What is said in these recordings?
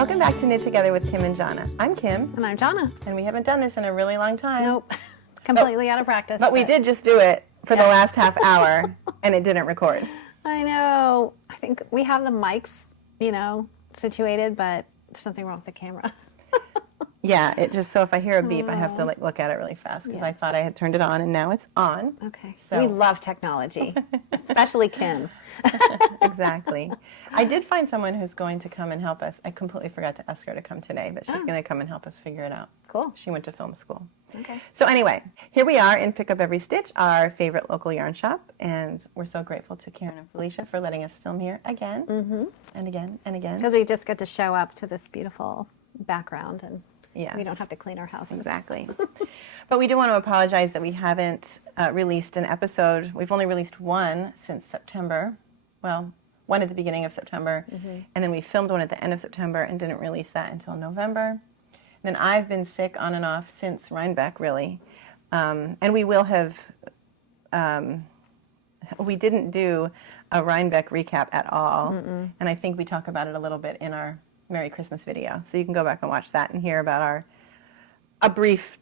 Welcome back to Knit Together with Kim and Jonna. I'm Kim. And I'm Jonna. And we haven't done this in a really long time. Nope. Completely out of practice. But we did just do it for the last half hour, and it didn't record. I know. I think we have the mics, situated, but there's something wrong with the camera. Yeah, it just, so if I hear a beep, I have to look at it really fast because I thought I had turned it on, and now it's on. Okay. So we love technology, especially Kim. Exactly. I did find someone who's going to come and help us. I completely forgot to ask her to come today, but she's going to come and help us figure it out. Cool. She went to film school. Okay. So anyway, here we are in Pick Up Every Stitch, our favorite local yarn shop, and we're so grateful to Karen and Felicia for letting us film here again and again and again. Because we just get to show up to this beautiful background, and yes, we don't have to clean our houses. Exactly. But we do want to apologize that we haven't released an episode. We've only released one since September. Well, one at the beginning of September, and then we filmed one at the end of September and didn't release that until November. Then I've been sick on and off since Rhinebeck, really. And we will have, we didn't do a Rhinebeck recap at all. And I think we talk about it a little bit in our Merry Christmas video. So you can go back and watch that and hear about a brief,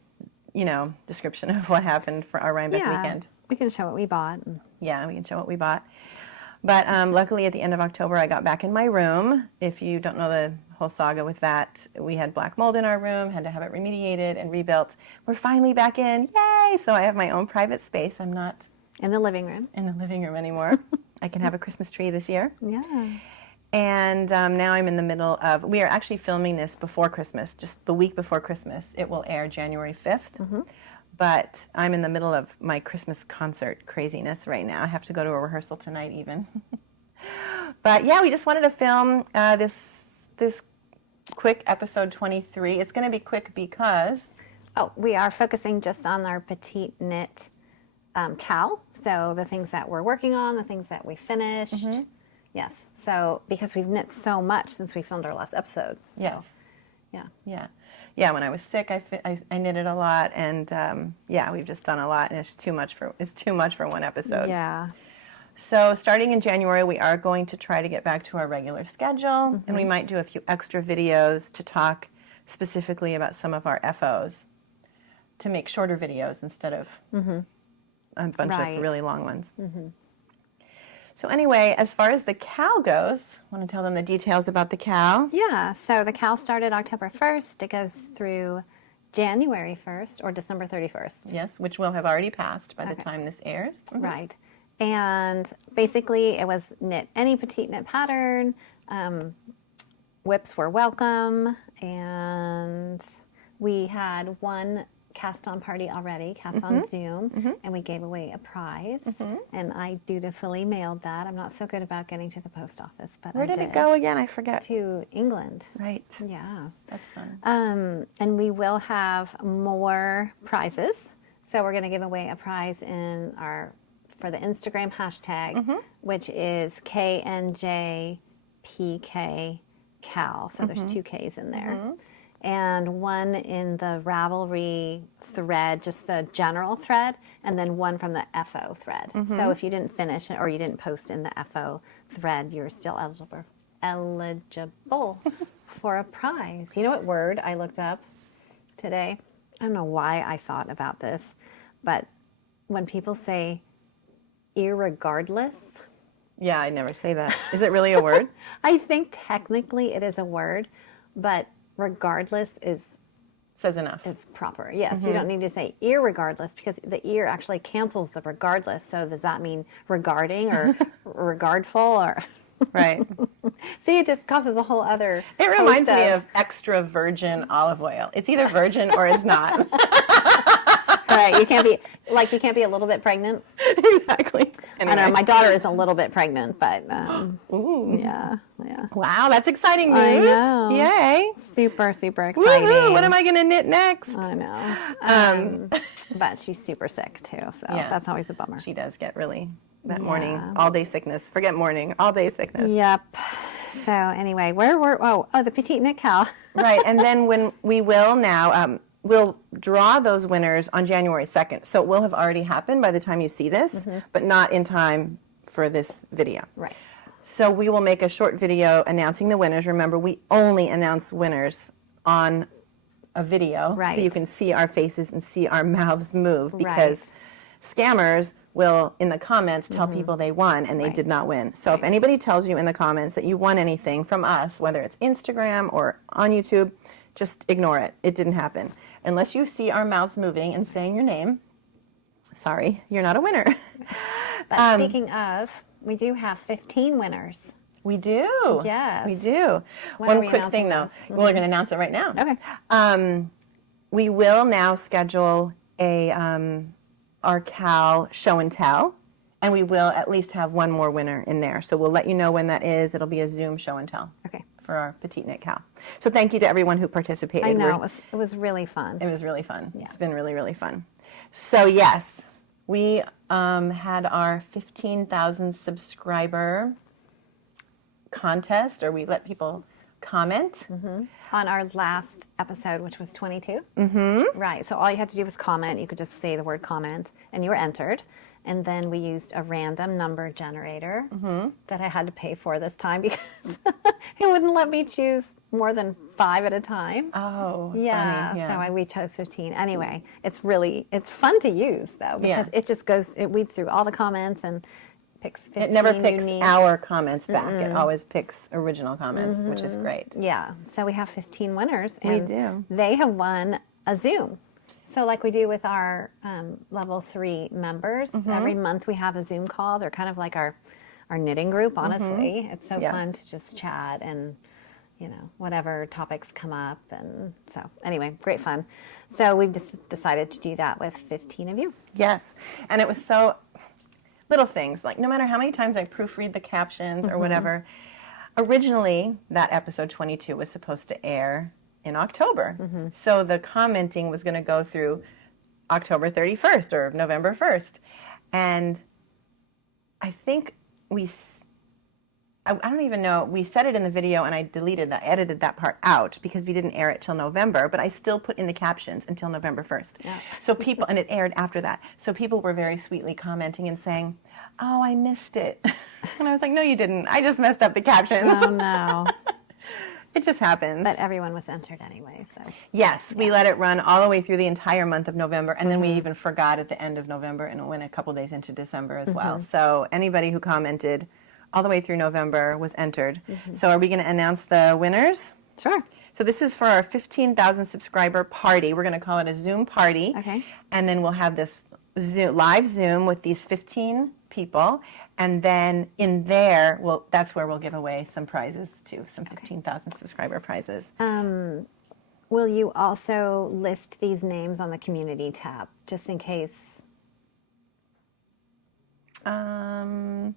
description of what happened for our Rhinebeck weekend. We can show what we bought. Yeah, we can show what we bought. But luckily at the end of October, I got back in my room. If you don't know the whole saga with that, we had black mold in our room, had to have it remediated and rebuilt. We're finally back in. Yay! So I have my own private space. I'm not in the living room anymore. I can have a Christmas tree this year. Yeah. And now I'm in the middle of, we are actually filming this before Christmas, just the week before Christmas. It will air January 5th. But I'm in the middle of my Christmas concert craziness right now. I have to go to a rehearsal tonight even. But yeah, we just wanted to film this quick episode 23. It's going to be quick because... Oh, we are focusing just on our PetiteKnit KAL. So the things that we're working on, the things that we finished. Yes. So because we've knit so much since we filmed our last episode. Yes. So, yeah, when I was sick, I knitted a lot, and we've just done a lot, and it's too much for one episode. Yeah. So starting in January, we are going to try to get back to our regular schedule, and we might do a few extra videos to talk specifically about some of our FOs, to make shorter videos instead of a bunch of really long ones. So anyway, as far as the KAL goes, I want to tell them the details about the KAL. Yeah, so the KAL started October 1st. It goes through January 1st or December 31st. Yes, which will have already passed by the time this airs. Right. And basically it was knit any petite knit pattern. Whips were welcome. And we had one cast-on party already, cast-on Zoom, and we gave away a prize, and I dutifully mailed that. I'm not so good about getting to the post office, but Where did it go again? I forget. To England. Right. Yeah. That's fun. And we will have more prizes, so we're going to give away a prize for the Instagram hashtag, which is KNJPK KAL, so there's 2 Ks in there. And one in the Ravelry thread, just the general thread, and then one from the FO thread. So if you didn't finish it or you didn't post in the FO thread, you're still eligible for a prize. You know what word I looked up today? I don't know why I thought about this, but when people say irregardless. Yeah, I never say that. Is it really a word? I think technically it is a word, but regardless says enough. Is proper. Yes, you don't need to say irregardless because the ear actually cancels the regardless. So does that mean regarding or regardful or right? See, it just causes a whole other. It reminds me of extra virgin olive oil. It's either virgin or it's not. Right. You can't be a little bit pregnant. Exactly. Anyway. I know my daughter is a little bit pregnant, but Ooh. Yeah. Wow, that's exciting news. I know. Yay. Super exciting. Woohoo, what am I going to knit next? I know. But she's super sick too, so that's always a bummer. She does get really that morning, all day sickness. Forget morning, all day sickness. Yep. So anyway, the PetiteKnit KAL. Right, and then when we will now, we'll draw those winners on January 2nd. So it will have already happened by the time you see this, but not in time for this video. Right. So we will make a short video announcing the winners. Remember, we only announce winners on a video, Right. so you can see our faces and see our mouths move, because scammers will, in the comments, tell people they won and they did not win. So if anybody tells you in the comments that you won anything from us, whether it's Instagram or on YouTube, just ignore it. It didn't happen. Unless you see our mouths moving and saying your name, sorry, you're not a winner. But speaking of, we do have 15 winners. We do. Yes. We do. When are One we quick thing, though. announcing this? We're going to announce it right now. Okay. We will now schedule a our KAL show and tell, and we will at least have one more winner in there. So we'll let you know when that is. It'll be a Zoom show and tell. Okay. For our PetiteKnit KAL. So thank you to everyone who participated. I know, it was really fun. It was really fun. Yeah. It's been really, really fun. So yes, we had our 15,000 subscriber contest, or we let people comment. On our last episode, which was 22. Mm-hmm. Right. So all you had to do was comment. You could just say the word comment, and you were entered. And then we used a random number generator that I had to pay for this time because it wouldn't let me choose more than 5 at a time. Oh, yeah. funny. Yeah. So we chose 15. Anyway, it's fun to use though, because it weeds through all the comments and picks 15 It never picks unique. our comments back. It always picks original comments, which is great. Yeah. So we have 15 winners. We And do. They have won a Zoom. So like we do with our level 3 members, every month we have a Zoom call. They're kind of like our knitting group, honestly. It's so fun to just chat and, whatever topics come up. And so anyway, great fun. So we've just decided to do that with 15 of you. Yes. And it was so little things, like no matter how many times I proofread the captions or whatever. Originally, that episode 22 was supposed to air in October. So the commenting was going to go through October 31st or November 1st. And I think I don't even know, we said it in the video and I edited that part out because we didn't air it till November, but I still put in the captions until November 1st. Yeah. So people, and it aired after that. So people were very sweetly commenting and saying, oh, I missed it. And I was like, no, you didn't. I just messed up the captions. Oh, no. It just happens. But everyone was entered anyway. So yes, we let it run all the way through the entire month of November, and then we even forgot at the end of November, and it went a couple days into December as well. So anybody who commented all the way through November was entered. So are we going to announce the winners? Sure. So this is for our 15,000 subscriber party. We're going to call it a Zoom party. Okay. And then we'll have this live Zoom with these 15 people. And then in there, that's where we'll give away some prizes too, some 15,000 subscriber prizes. Will you also list these names on the community tab, just in case? On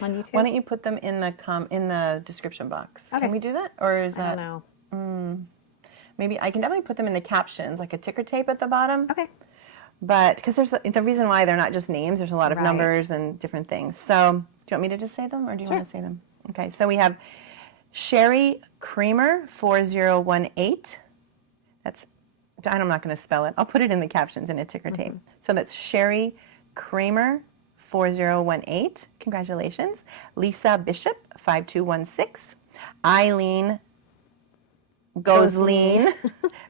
YouTube? Why don't you put them in the description box? Okay. Can we do that? Or is that? I don't know. Maybe I can definitely put them in the captions, like a ticker tape at the bottom. Okay. But because there's the reason why they're not just names, there's a lot of Right. numbers and different things. So do you want me to just say them, or do you want to say them? Okay. So we have Sherry Creamer 4018. I'm not going to spell it. I'll put it in the captions in a ticker tape. So that's Sherry Creamer 4018. Congratulations. Lisa Bishop 5216. Eileen Gosleen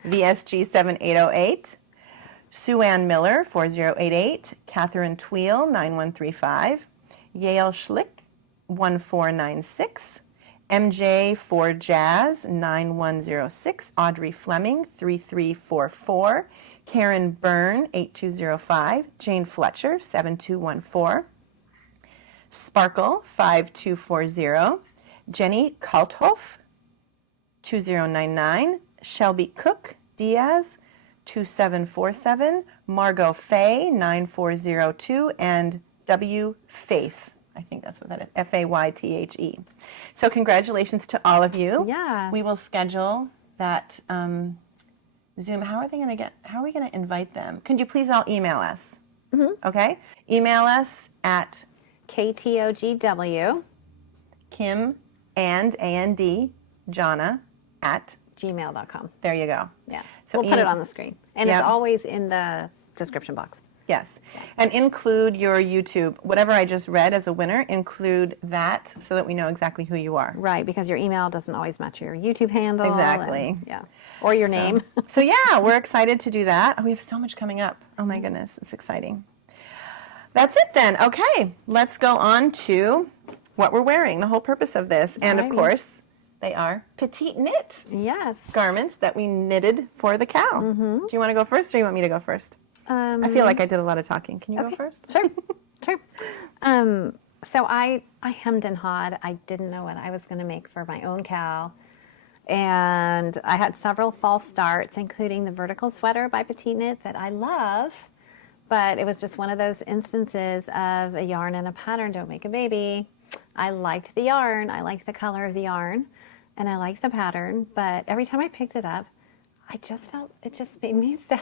VSG 7808. Sue Ann Miller 4088. Catherine Tweel 9135. Yale Schlick 1496. MJ for Jazz 9106. Audrey Fleming 3344. Karen Byrne 8205. Jane Fletcher 7214. Sparkle 5240. Jenny Kalthoff 2099. Shelby Cook Diaz 2747. Margot Fay 9402. And W Faith. I think that's what that is. Faythe. So congratulations to all of you. Yeah. We will schedule that Zoom. How are we going to invite them? Could you please all email us? Okay? Email us at KTOGW Kim and A&D Jonna at gmail.com. there you go. Yeah. So we'll put it on the screen. And Yeah. it's always in the description box. Yes. And include your YouTube, whatever I just read as a winner, include that so that we know exactly who you are. Right, because your email doesn't always match your YouTube handle. Exactly. And, yeah. Or your name. So yeah, we're excited to do that. Oh, we have so much coming up. Oh my goodness, it's exciting. That's it then. Okay, let's go on to what we're wearing, the whole purpose of this. And of course, they are petite knit garments that we knitted for the cow. Do you want to go first or you want me to go first? I feel like I did a lot of talking. Can you go first? Sure. Sure. So I hemmed and hawed. I didn't know what I was going to make for my own cow. And I had several false starts, including the vertical sweater by PetiteKnit that I love. But it was just one of those instances of a yarn and a pattern don't make a baby. I liked the yarn. I liked the color of the yarn. And I liked the pattern. But every time I picked it up, I just felt it just made me sad.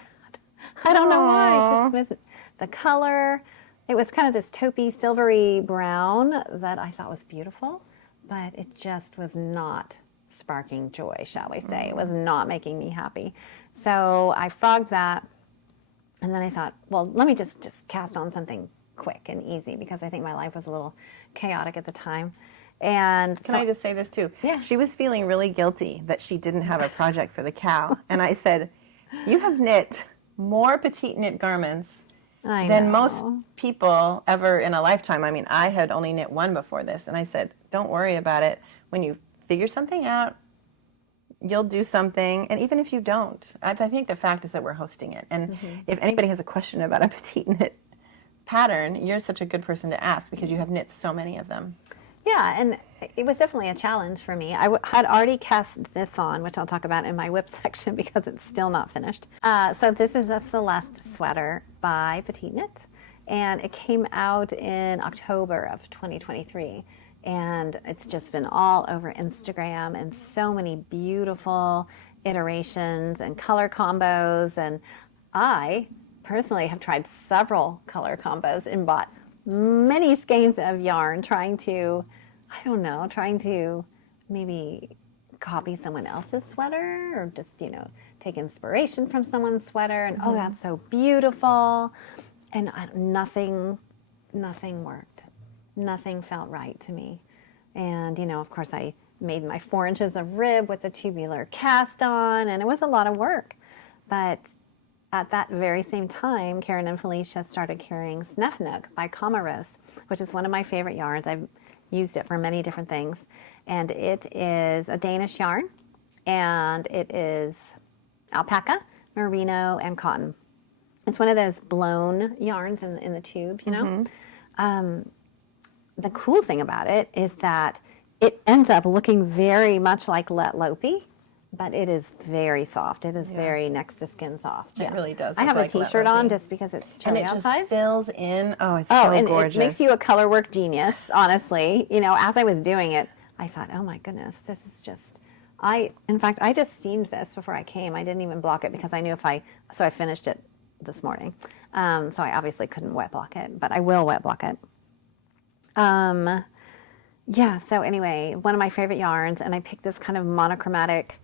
I don't know why. It just was the color. It was kind of this taupey, silvery brown that I thought was beautiful, but it just was not sparking joy, shall we say. It was not making me happy. So I frogged that, and then I thought, well, let me just cast on something quick and easy because I think my life was a little chaotic at the time. And can I just say this too? Yeah. She was feeling really guilty that she didn't have a project for the cow, and I said, you have knit more petite knit garments than most people ever in a lifetime. I mean, I had only knit one before this, and I said, don't worry about it. When you figure something out, you'll do something, and even if you don't, I think the fact is that we're hosting it, and if anybody has a question about a petite knit pattern, you're such a good person to ask because you have knit so many of them. Yeah, and it was definitely a challenge for me. I had already cast this on, which I'll talk about in my whip section because it's still not finished. So this is a Celeste sweater by PetiteKnit, and it came out in October of 2023. And it's just been all over Instagram and so many beautiful iterations and color combos. And I personally have tried several color combos and bought many skeins of yarn trying to maybe copy someone else's sweater or just, take inspiration from someone's sweater and, oh, that's so beautiful. And nothing worked. Nothing felt right to me. And, of course I made my 4 inches of rib with a tubular cast on and it was a lot of work. But at that very same time, Karen and Felicia started carrying Snefnook by Cumulus, which is one of my favorite yarns. I've used it for many different things. And it is a Danish yarn, and it is alpaca, merino, and cotton. It's one of those blown yarns in the tube, The cool thing about it is that it ends up looking very much like Let Lopi, but it is very soft. It is very next to skin soft. It really does. I have a t-shirt on just because it's chilly outside. And it just fills in. Oh, it's so and gorgeous. It makes you a color work genius, honestly. As I was doing it, I thought, oh my goodness, this is just, in fact, I just steamed this before I came. I didn't even block it because I knew so I finished it this morning. So I obviously couldn't wet block it, but I will wet block it. So anyway, one of my favorite yarns, and I picked this kind of monochromatic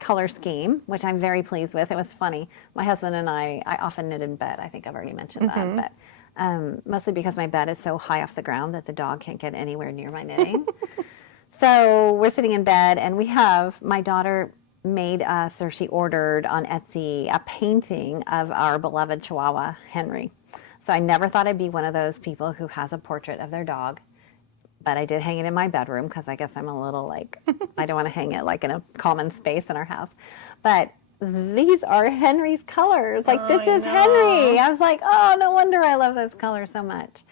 color scheme, which I'm very pleased with. It was funny. My husband and I often knit in bed. I think I've already mentioned that, but mostly because my bed is so high off the ground that the dog can't get anywhere near my knitting. So we're sitting in bed, and my daughter made us, or she ordered on Etsy, a painting of our beloved Chihuahua, Henry. So I never thought I'd be one of those people who has a portrait of their dog. But I did hang it in my bedroom because I guess I'm a little I don't want to hang it in a common space in our house. But these are Henry's colors. This is Henry. I was like, oh, no wonder I love this color so much.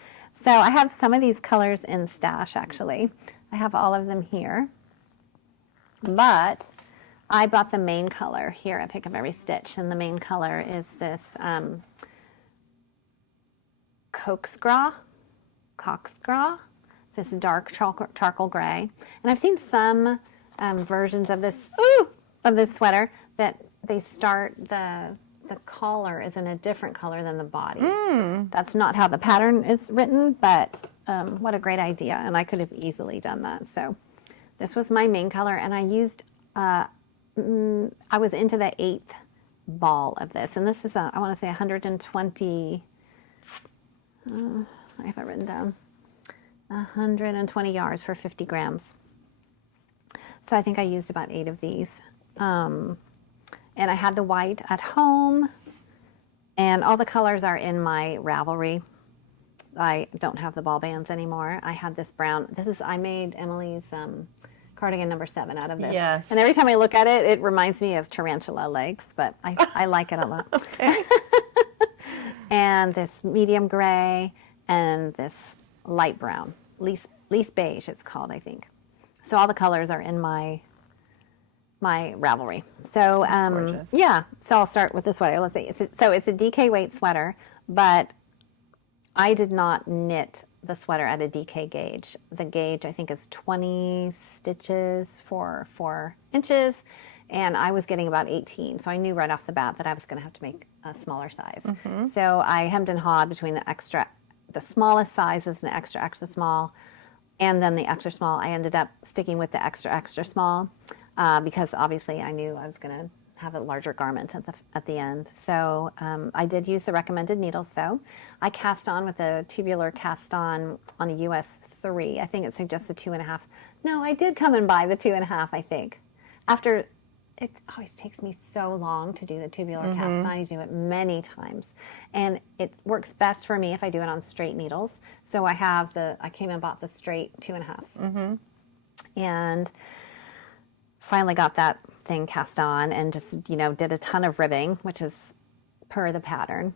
So I have some of these colors in stash, actually. I have all of them here. But I bought the main color here at Pick Up Every Stitch. And the main color is this Coxscraw. This dark charcoal gray. And I've seen some versions of this sweater that they start the collar is in a different color than the body. That's not how the pattern is written, but what a great idea. And I could have easily done that. So this was my main color, and I used, I was into the ball of this. And this is, I want to say 120, I have it written down, 120 yards for 50 grams. So I think I used about 8 of these. And I had the white at home, and all the colors are in my Ravelry. I don't have the ball bands anymore. I had this brown, I made Emily's cardigan number 7 out of this. Yes. And every time I look at it, it reminds me of tarantula legs, but I like it a lot. Okay. And this medium gray and this light brown, least beige it's called, I think. So all the colors are in my Ravelry. So That's gorgeous. yeah, so I'll start with the sweater. Let's see. So it's a DK weight sweater, but I did not knit the sweater at a DK gauge. The gauge I think is 20 stitches for 4 inches, and I was getting about 18. So I knew right off the bat that I was going to have to make a smaller size. Mm-hmm. So I hemmed and hawed between the smallest sizes and extra small, and then the extra small. I ended up sticking with the extra small because obviously I knew I was going to have a larger garment at the end. So I did use the recommended needles though. I cast on with a tubular cast on a US 3. I think it suggests the 2.5. No, I did come and buy the 2.5, I think. After, it always takes me so long to do the tubular cast on. You do it many times. And it works best for me if I do it on straight needles. So I came and bought the straight 2.5s. Mm-hmm. And finally got that thing cast on and just, did a ton of ribbing, which is per the pattern.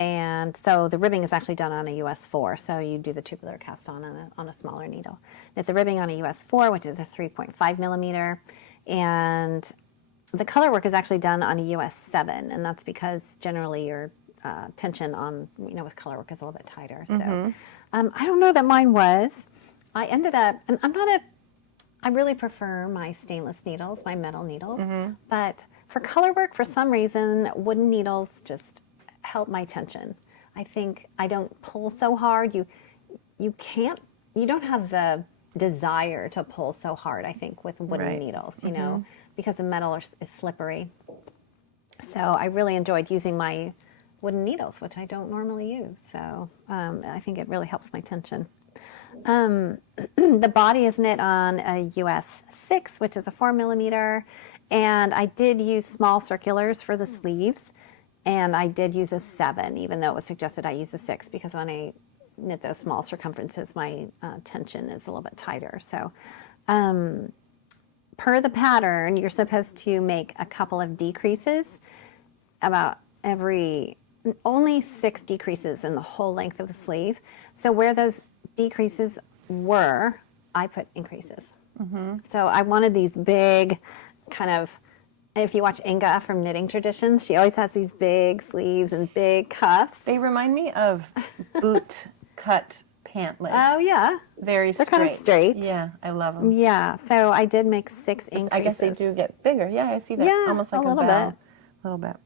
And so the ribbing is actually done on a US 4, so you do the tubular cast on a smaller needle. It's the ribbing on a US 4, which is a 3.5 millimeter, and the color work is actually done on a US 7, and that's because generally your tension on, with color work is a little bit tighter. So I don't know that mine was. I ended up, and I really prefer my stainless needles, my metal needles, but for color work, for some reason, wooden needles just help my tension. I think I don't pull so hard. You don't have the desire to pull so hard, I think, with wooden needles, because the metal is slippery. So I really enjoyed using my wooden needles, which I don't normally use. So I think it really helps my tension. The body is knit on a US 6, which is a 4 millimeter, and I did use small circulars for the sleeves, and I did use a 7, even though it was suggested I use a 6, because when I knit those small circumferences, my tension is a little bit tighter. So per the pattern, you're supposed to make a couple of decreases, about only 6 decreases in the whole length of the sleeve. So where those decreases were, I put increases. Mm-hmm. So I wanted these big kind of, if you watch Inga from Knitting Traditions, she always has these big sleeves and big cuffs. They remind me of boot cut pantlets. Oh yeah. Very straight. They're kind of straight. Yeah, I love them. Yeah, so I did make 6 increases. I guess they do get bigger. Yeah, I see that. Yeah, almost like a little bell. bit. A little bit.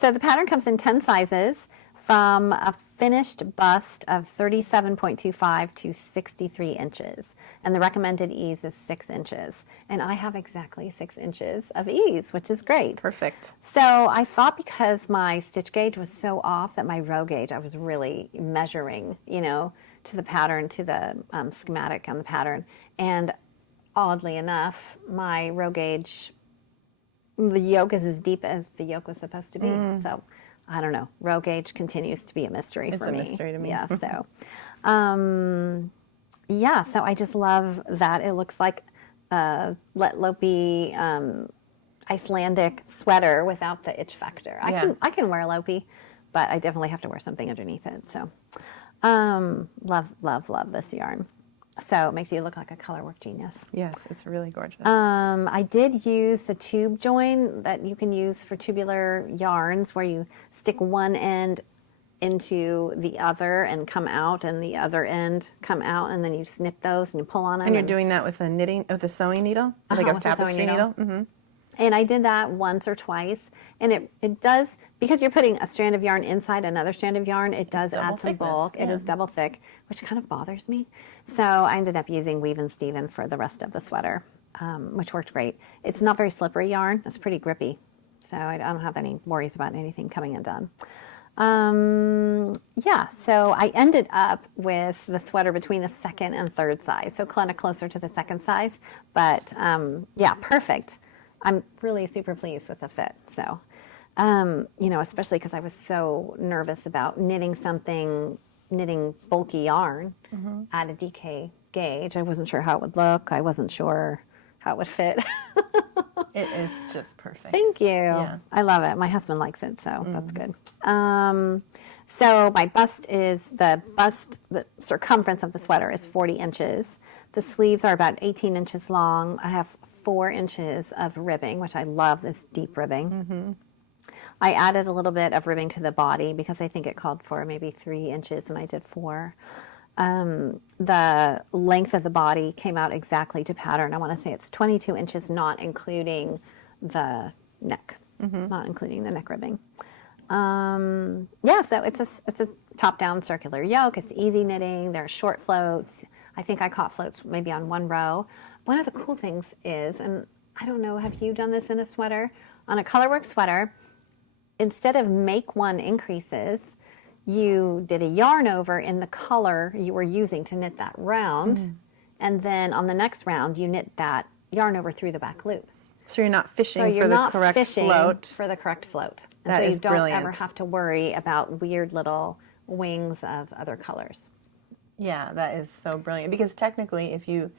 So the pattern comes in 10 sizes, from a finished bust of 37.25 to 63 inches. And the recommended ease is 6 inches. And I have exactly 6 inches of ease, which is great. Perfect. So I thought, because my stitch gauge was so off, that my row gauge, I was really measuring, to the pattern, to the schematic on the pattern. And oddly enough, my row gauge, the yoke is as deep as the yoke was supposed to be. So I don't know. Row gauge continues to be a mystery for me. It's a mystery to me. Yeah, so. So I just love that. It looks like a Let Lopi Icelandic sweater without the itch factor. I can wear Lopi, but I definitely have to wear something underneath it. So love this yarn. So it makes you look like a color work genius. Yes, it's really gorgeous. I did use the tube join that you can use for tubular yarns, where you stick one end into the other and come out, and the other end come out, and then you snip those and you pull on them. And you're doing that with a sewing needle, like a with a tapestry sewing needle. Mm-hmm. And I did that once or twice, and it does, because you're putting a strand of yarn inside another strand of yarn, it does add some bulk. It is double thick, which kind of bothers me. So I ended up using Weave and Steven for the rest of the sweater. which worked great. It's not very slippery yarn. It's pretty grippy. So I don't have any worries about anything coming undone. Yeah, so I ended up with the sweater between the second and third size, so kind of closer to the second size, but yeah, perfect. I'm really super pleased with the fit. So, you know, especially because I was so nervous about knitting bulky yarn at a DK gauge. I wasn't sure how it would look. I wasn't sure how it would fit. It is just perfect. Thank you. Yeah. I love it. My husband likes it, so that's good. So my the circumference of the sweater is 40 inches. The sleeves are about 18 inches long. I have 4 inches of ribbing, which I love, this deep ribbing. I added a little bit of ribbing to the body because I think it called for maybe 3 inches, and I did 4. The length of the body came out exactly to pattern. I want to say it's 22 inches, not including the neck, not including the neck ribbing. Yeah, so it's a top-down circular yoke. It's easy knitting. There are short floats. I think I caught floats maybe on 1 row. One of the cool things is, and I don't know, have you done this in a sweater? On a colorwork sweater, instead of make 1 increases, you did a yarn over in the color you were using to knit that round, and then on the next round, you knit that yarn over through the back loop. So you're not fishing for the correct float. For the correct float. And That so is you don't brilliant. ever have to worry about weird little wings of other colors. Yeah, that is so brilliant, because technically if you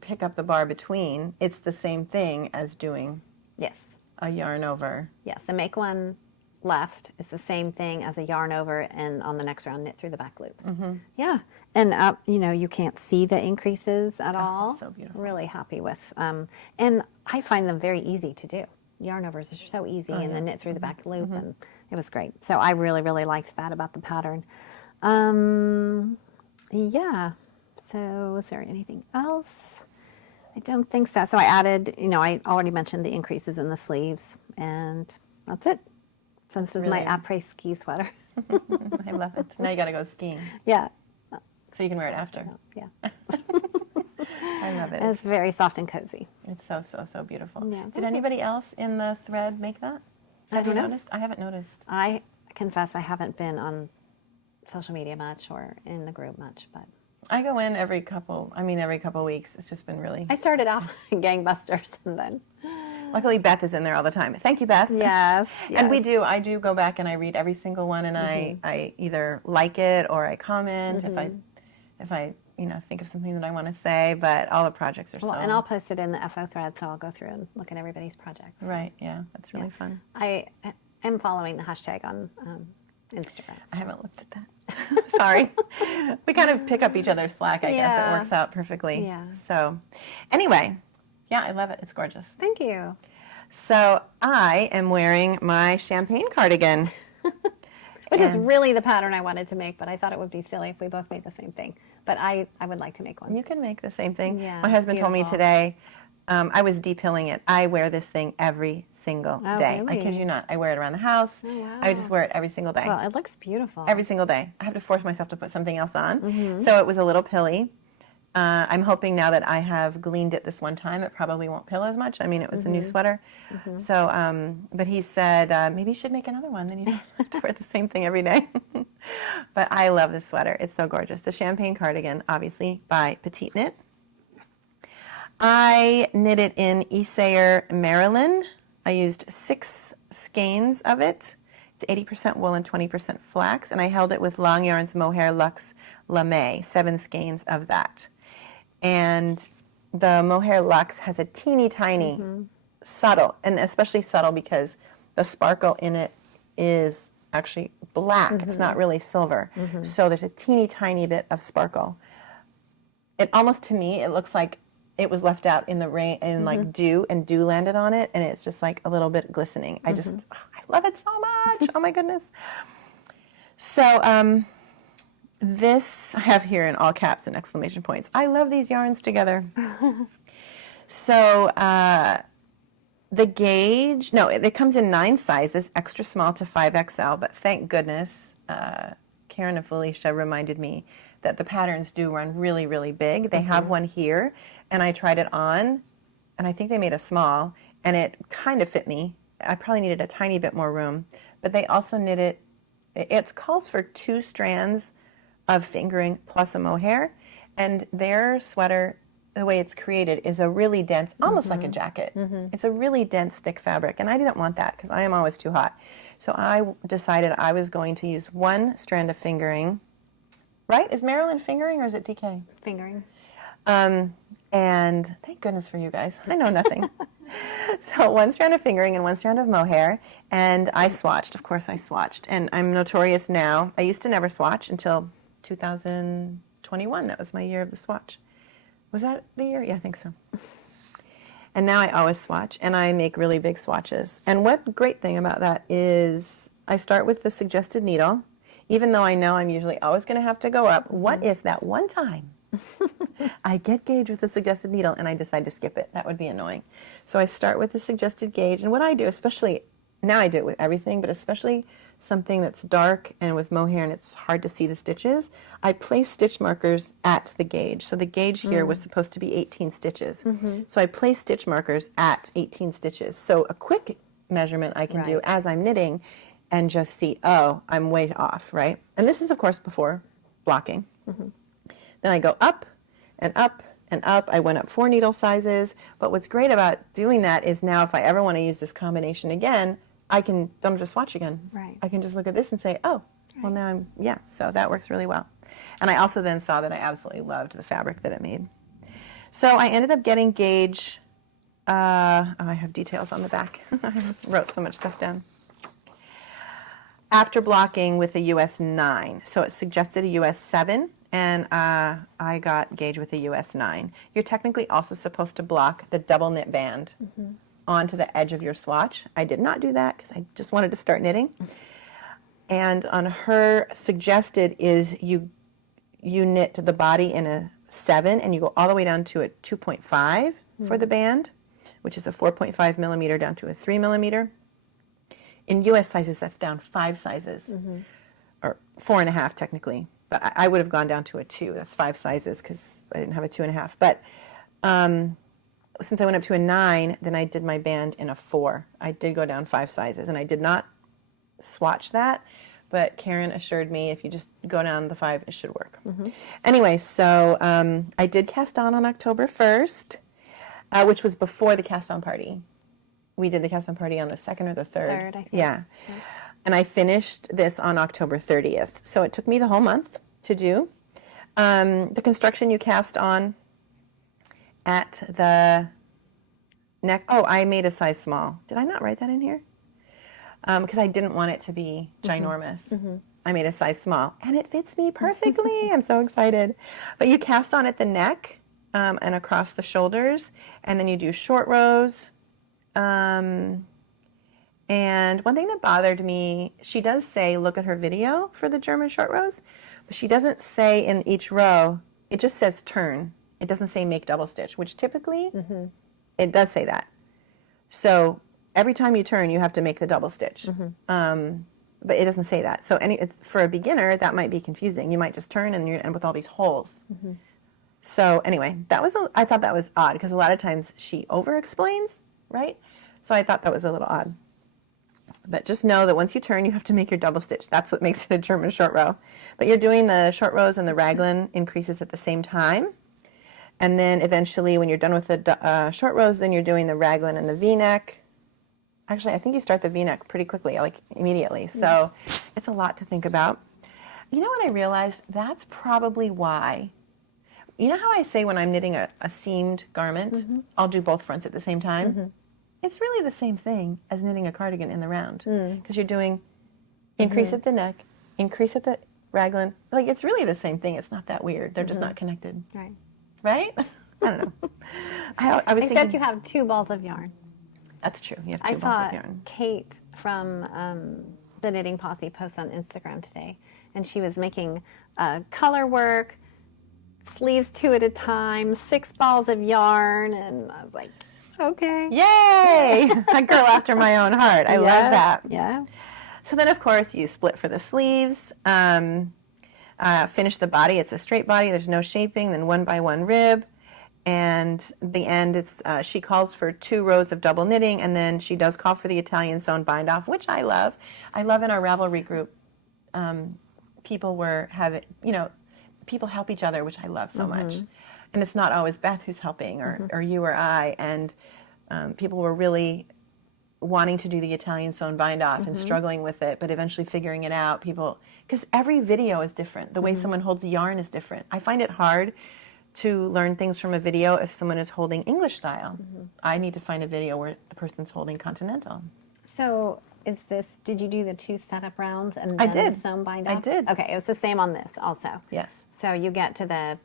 pick up the bar between, it's the same thing as doing Yes. a yarn over. Yes, and make 1 left is the same thing as a yarn over, and on the next round knit through the back loop. Yeah, and you know, you can't see the increases at all. so beautiful. Really happy with, and I find them very easy to do. Yarn overs are so easy, and then knit through the back loop, and it was great. So I really, really liked that about the pattern. Yeah, so is there anything else? I don't think so. So I added, you know, I already mentioned the increases in the sleeves, and that's it. So this is my après ski sweater. I love it. Now you got to go skiing, Yeah. so you can wear it after. Yeah. I love it. It's very soft and cozy. It's so, so, so beautiful. Yeah, Did anybody else in the thread make that? Have you don't know. noticed? I haven't noticed. I confess I haven't been on social media much or in the group much, but I go in every couple weeks. It's just been really... I started off gangbusters, and then... Luckily, Beth is in there all the time. Thank you, Beth. Yes. And I do go back and I read every single one, and I either like it or I comment if I think of something that I want to say, but all the projects are so... And I'll post it in the FO thread, so I'll go through and look at everybody's projects. Right, yeah, that's really fun. I am following the hashtag on Instagram. I haven't looked at that. Sorry. We kind of pick up each other's slack, I guess. Yeah. It works out perfectly. Yeah. So, anyway, yeah, I love it. It's gorgeous. Thank you. So, I am wearing my champagne cardigan. Which is really the pattern I wanted to make, but I thought it would be silly if we both made the same thing. But I would like to make one. You can make the same thing. Yeah, My husband told me beautiful. today, I was de-pilling it. I wear this thing every single day. I kid really? you not. I wear it around the house. Oh, wow. I just wear it every single day. Well, it looks beautiful. Every single day. I have to force myself to put something else on. So it was a little pilly. I'm hoping now that I have gleaned it this one time, it probably won't pill as much. I mean, it was a new sweater. So, but he said, maybe you should make another one. Then you don't have to wear the same thing every day. But I love this sweater. It's so gorgeous. The champagne cardigan, obviously, by PetiteKnit. I knit it in Isayer, Maryland. I used 6 skeins of it. It's 80% wool and 20% flax, and I held it with Long Yarns Mohair Luxe Lame, 7 skeins of that. And the Mohair Luxe has a teeny tiny subtle, and especially subtle because the sparkle in it is actually black. It's not really silver. So there's a teeny tiny bit of sparkle. It almost, to me, it looks like it was left out in the rain and like dew, and dew landed on it, and it's just like a little bit glistening. I love it so much. Oh my goodness. So this I have here in all caps and exclamation points. I love these yarns together. So the gauge, no, it comes in 9 sizes, extra small to 5XL, but thank goodness Karen and Felicia reminded me that the patterns do run really, really big. They have one here, and I tried it on, and I think they made a small, and it kind of fit me. I probably needed a tiny bit more room, but they also knit it. It calls for 2 strands of fingering plus a mohair, and their sweater, the way it's created, is a really dense, almost like a jacket. It's a really dense, thick fabric, and I didn't want that because I am always too hot. So I decided I was going to use 1 strand of fingering. Right? Is Marilyn fingering or is it DK? Fingering. And thank goodness for you guys. I know nothing. So 1 strand of fingering and 1 strand of mohair, and I swatched. Of course I swatched, and I'm notorious now. I used to never swatch until 2021. That was my year of the swatch. Was that the year? Yeah, I think so. And now I always swatch, and I make really big swatches. And what great thing about that is I start with the suggested needle, even though I know I'm usually always going to have to go up. What if that one time I get gauge with the suggested needle and I decide to skip it? That would be annoying. So I start with the suggested gauge, and what I do, especially, now I do it with everything, but especially something that's dark and with mohair and it's hard to see the stitches, I place stitch markers at the gauge. So the gauge here was supposed to be 18 stitches. So I place stitch markers at 18 stitches. So a quick measurement I can do as I'm knitting and just see, oh, I'm way off, right? And this is, of course, before blocking. Then I go up and up and up. I went up 4 needle sizes. But what's great about doing that is now if I ever want to use this combination again, I'm just swatch again. Right. I can just look at this and say, oh, well now so that works really well. And I also then saw that I absolutely loved the fabric that it made. So I ended up getting gauge, I have details on the back. I wrote so much stuff down. After blocking with a US 9. So it suggested a US 7, and I got gauge with a US 9. You're technically also supposed to block the double knit band onto the edge of your swatch. I did not do that because I just wanted to start knitting. And on her suggested is you knit the body in a 7 and you go all the way down to a 2.5 for the band, which is a 4.5 millimeter down to a 3 millimeter. In US sizes, that's down 5 sizes, or 4.5 technically. But I would have gone down to a 2. That's 5 sizes because I didn't have a 2.5. But since I went up to a 9, then I did my band in a 4. I did go down 5 sizes, and I did not swatch that. But Karen assured me if you just go down the 5, it should work. Anyway, so I did cast on October 1st, which was before the cast on party. We did the cast on party on the 2nd or the 3rd. 3rd, I think. Yeah. And I finished this on October 30th. So it took me the whole month to do. The construction you cast on at the neck. Oh, I made a size small. Did I not write that in here? Because I didn't want it to be ginormous. I made a size small, and it fits me perfectly. I'm so excited. But you cast on at the neck and across the shoulders, and then you do short rows. And one thing that bothered me, she does say, look at her video for the German short rows, but she doesn't say in each row, it just says turn. It doesn't say make double stitch, which typically it does say that. So every time you turn, you have to make the double stitch. But it doesn't say that. So for a beginner, that might be confusing. You might just turn and you end with all these holes. So anyway, I thought that was odd because a lot of times she over-explains, right? So I thought that was a little odd. But just know that once you turn, you have to make your double stitch. That's what makes it a German short row. But you're doing the short rows and the raglan increases at the same time. And then eventually, when you're done with the short rows, then you're doing the raglan and the V-neck. Actually, I think you start the V-neck pretty quickly, like immediately. So it's a lot to think about. You know what I realized? That's probably why. You know how I say when I'm knitting a seamed garment, I'll do both fronts at the same time? It's really the same thing as knitting a cardigan in the round. Because you're doing increase at the neck, increase at the raglan. Like, it's really the same thing. It's not that weird. They're just not connected. Right. Right? I don't know. I was Except thinking, you have 2 balls of yarn. that's true. You have 2 balls of yarn. Kate from the Knitting Posse post on Instagram today, and she was making color work, sleeves 2 at a time, 6 balls of yarn, and I was like, okay. Yay! A girl after my own heart. I love that. Yeah. So then, of course, you split for the sleeves. finish the body. It's a straight body. There's no shaping. Then 1 by 1 rib. And the end, it's she calls for 2 rows of double knitting, and then she does call for the Italian sewn bind off, which I love. I love in our Ravelry group, people people help each other, which I love so much. And it's not always Beth who's helping, or you or I. And people were really wanting to do the Italian sewn bind off and struggling with it, but eventually figuring it out. Because every video is different. The way someone holds yarn is different. I find it hard to learn things from a video if someone is holding English style. I need to find a video where the person's holding continental. So did you do the 2 setup rounds and then the sewn bind off? I did. Okay, it was the same on this also. Yes. So you get to the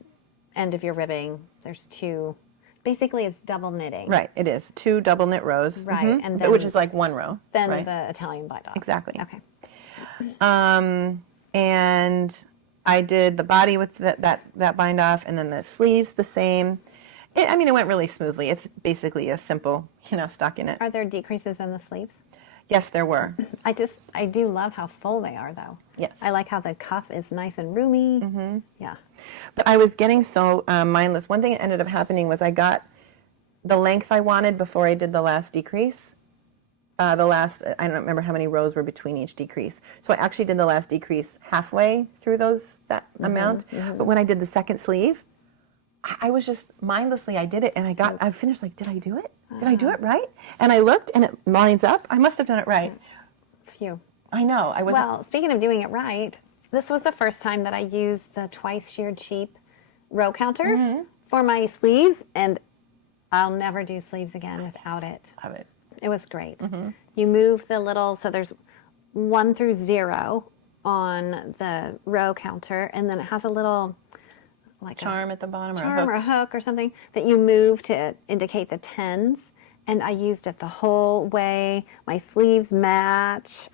end of your ribbing, there's 2, basically it's double knitting. Right, it is. 2 double knit rows. Right. And then, which is like 1 row. Then right? the Italian bind off. Exactly. Okay. And I did the body with that bind off, and then the sleeves the same. It went really smoothly. It's basically a simple, stockinette. Are there decreases in the sleeves? Yes, there were. I do love how full they are, though. Yes. I like how the cuff is nice and roomy. Yeah. But I was getting so mindless. One thing that ended up happening was I got the length I wanted before I did the last decrease. I don't remember how many rows were between each decrease. So I actually did the last decrease halfway through that amount. But when I did the second sleeve, I was just mindlessly, I did it, and I finished like, did I do it? Did I do it right? And I looked, and it lines up. I must have done it right. Phew. I know. Well, speaking of doing it right, this was the first time that I used the twice sheared sheep row counter for my sleeves, and I'll never do sleeves again without it. Love it. It was great. You move the little, so there's 1 through 0 on the row counter, and then it has a little like charm at the bottom, or a hook or something that you move to indicate the 10s. And I used it the whole way. My sleeves match.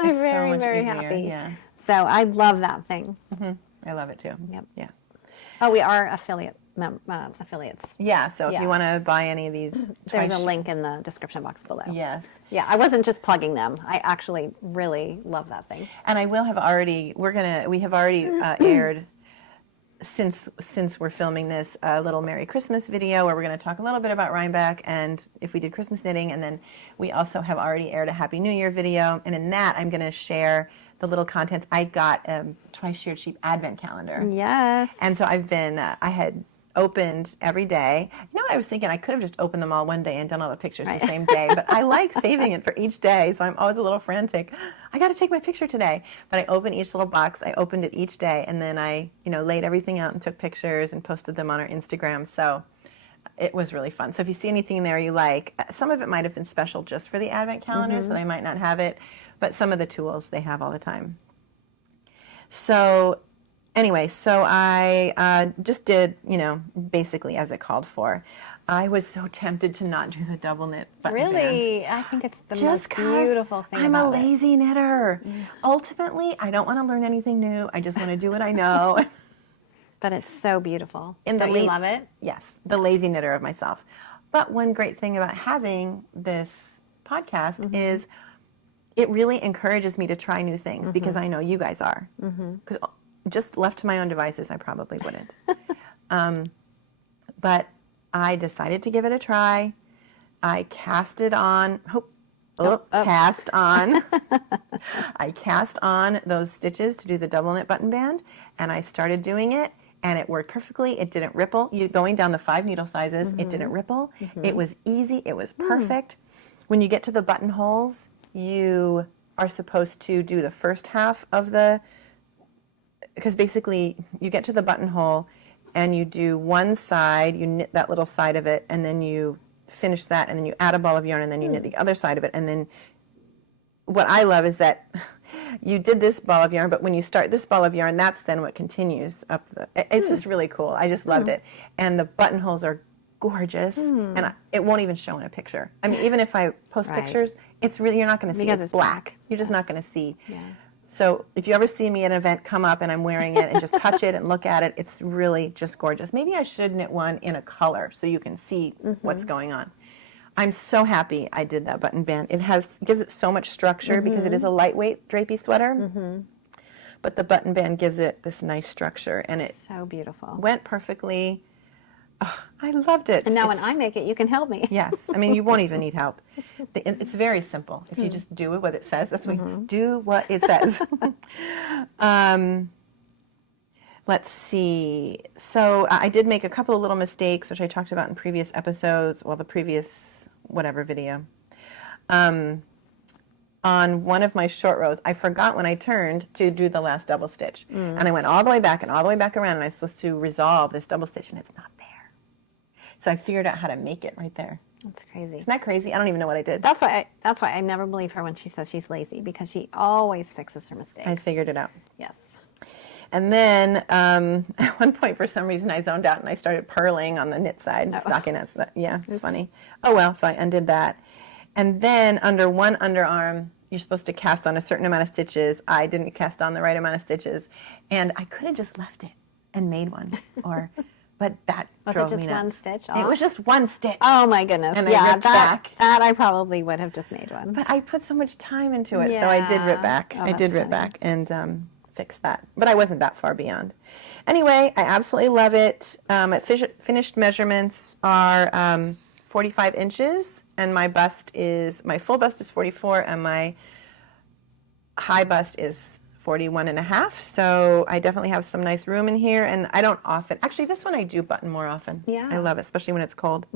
I'm very, very happy. Yeah. So I love that thing. I love it too. Yep. Yeah. Oh, we are affiliates. Yeah, so if Yeah. you want to buy any of these, There's a link in the description box below. Yes. Yeah, I wasn't just plugging them. I actually really love that thing. And we have already aired, since we're filming this, a little Merry Christmas video where we're going to talk a little bit about Rhinebeck and if we did Christmas knitting, and then we also have already aired a Happy New Year video, and in that I'm going to share the little contents. I got a twice sheared sheep advent calendar. Yes. And so I had opened every day. I was thinking I could have just opened them all one day and done all the pictures the same day, but I like saving it for each day, so I'm always a little frantic. I got to take my picture today. But I opened each little box. I opened it each day, and then I, laid everything out and took pictures and posted them on our Instagram. So it was really fun. So if you see anything there you like, some of it might have been special just for the Advent calendar, so they might not have it, but some of the tools they have all the time. So anyway, so I just did, basically as it called for. I was so tempted to not do the double knit button band. Really? I think it's the most beautiful thing I'm about a lazy knitter. Ultimately, I don't want to learn anything new. I just want to do what I know. But it's so beautiful. Don't you love it? Yes, the lazy knitter of myself. But one great thing about having this podcast is it really encourages me to try new things because I know you guys are. Because just left to my own devices, I probably wouldn't. But I decided to give it a try. I cast it on. Cast on. I cast on those stitches to do the double knit button band, and I started doing it, and it worked perfectly. It didn't ripple. Going down the 5 needle sizes, it didn't ripple. It was easy. It was perfect. When you get to the buttonholes, you are supposed to do the first half of because basically you get to the buttonhole and you do one side, you knit that little side of it, and then you finish that, and then you add a ball of yarn, and then you knit the other side of it, and then what I love is that you did this ball of yarn, but when you start this ball of yarn, that's then what continues up it's just really cool. I just loved it. And the buttonholes are gorgeous, and it won't even show in a picture. I mean, even if I post pictures, it's really, you're not going to see it. It's black. You're just not going to see. Yeah. So if you ever see me at an event come up and I'm wearing it and just touch it and look at it, it's really just gorgeous. Maybe I should knit one in a color so you can see what's going on. I'm so happy I did that button band. It gives it so much structure because it is a lightweight drapey sweater. but the button band gives it this nice structure, and it So beautiful. went perfectly. Oh, I loved it. And now when I make it, you can help me. Yes. I mean, you won't even need help. It's very simple. If you just do what it says, that's what we do what it says. Let's see. So I did make a couple of little mistakes, which I talked about in previous episodes, well, the previous whatever video. On one of my short rows, I forgot when I turned to do the last double stitch. And I went all the way back and all the way back around, and I was supposed to resolve this double stitch, and it's not there. So I figured out how to make it right there. That's crazy. Isn't that crazy? I don't even know what I did. That's why I never believe her when she says she's lazy, because she always fixes her mistakes. I figured it out. Yes. And then at one point, for some reason, I zoned out and I started purling on the knit side, stockinette. Yeah, it's funny. Oh, well, so I undid that. And then under one underarm, you're supposed to cast on a certain amount of stitches. I didn't cast on the right amount of stitches. And I could have just left it and made one. But that drove me nuts. Was it just one stitch off? It was just one stitch. Oh, my goodness. And I ripped back. That I probably would have just made one. But I put so much time into it, so I did rip back. Oh, I did rip back and fix that. But I wasn't that far beyond. Anyway, I absolutely love it. Finished measurements are 45 inches, and my full bust is 44, and my high bust is 41 and a half. So I definitely have some nice room in here, and I don't often, actually this one I do button more often. Yeah. I love it, especially when it's cold.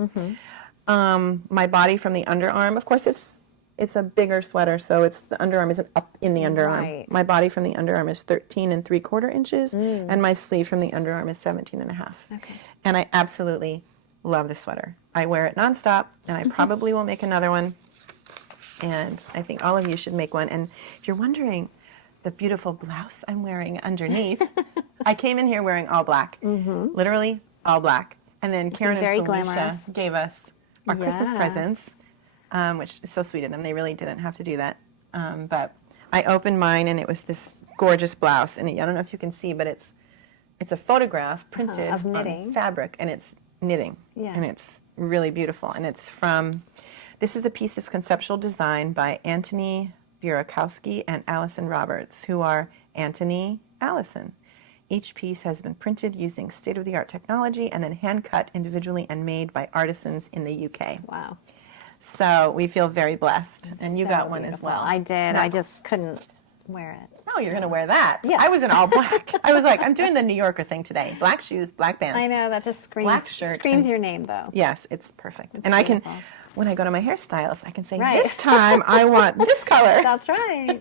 My body from the underarm, of course it's a bigger sweater, so the underarm isn't up in the underarm. Right. My body from the underarm is 13 3/4 inches, and my sleeve from the underarm is 17 and a half. Okay. And I absolutely love the sweater. I wear it nonstop, and I probably will make another one. And I think all of you should make one. And if you're wondering, the beautiful blouse I'm wearing underneath, I came in here wearing all black, literally all black. And then Karen and Felicia glamorous. gave us our Christmas Yes. presents, which is so sweet of them. They really didn't have to do that. But I opened mine, and it was this gorgeous blouse. And I don't know if you can see, but it's a photograph printed of on knitting. fabric, and it's knitting. Yeah. And it's really beautiful. And it's this is a piece of conceptual design by Antony Burakowski and Allison Roberts, who are Antony Allison. Each piece has been printed using state-of-the-art technology and then hand-cut individually and made by artisans in the UK. Wow. So we feel very blessed. And you So got one beautiful. as well. I did. No. I just couldn't wear it. No, you're going to wear that. Yeah. I was in all black. I was like, I'm doing the New Yorker thing today. Black shoes, black pants. I know, that just screams, Black shirt screams and- your name, though. Yes, it's perfect. And beautiful. when I go to my hairstylist, I can say, Right. this time I want this color. That's right.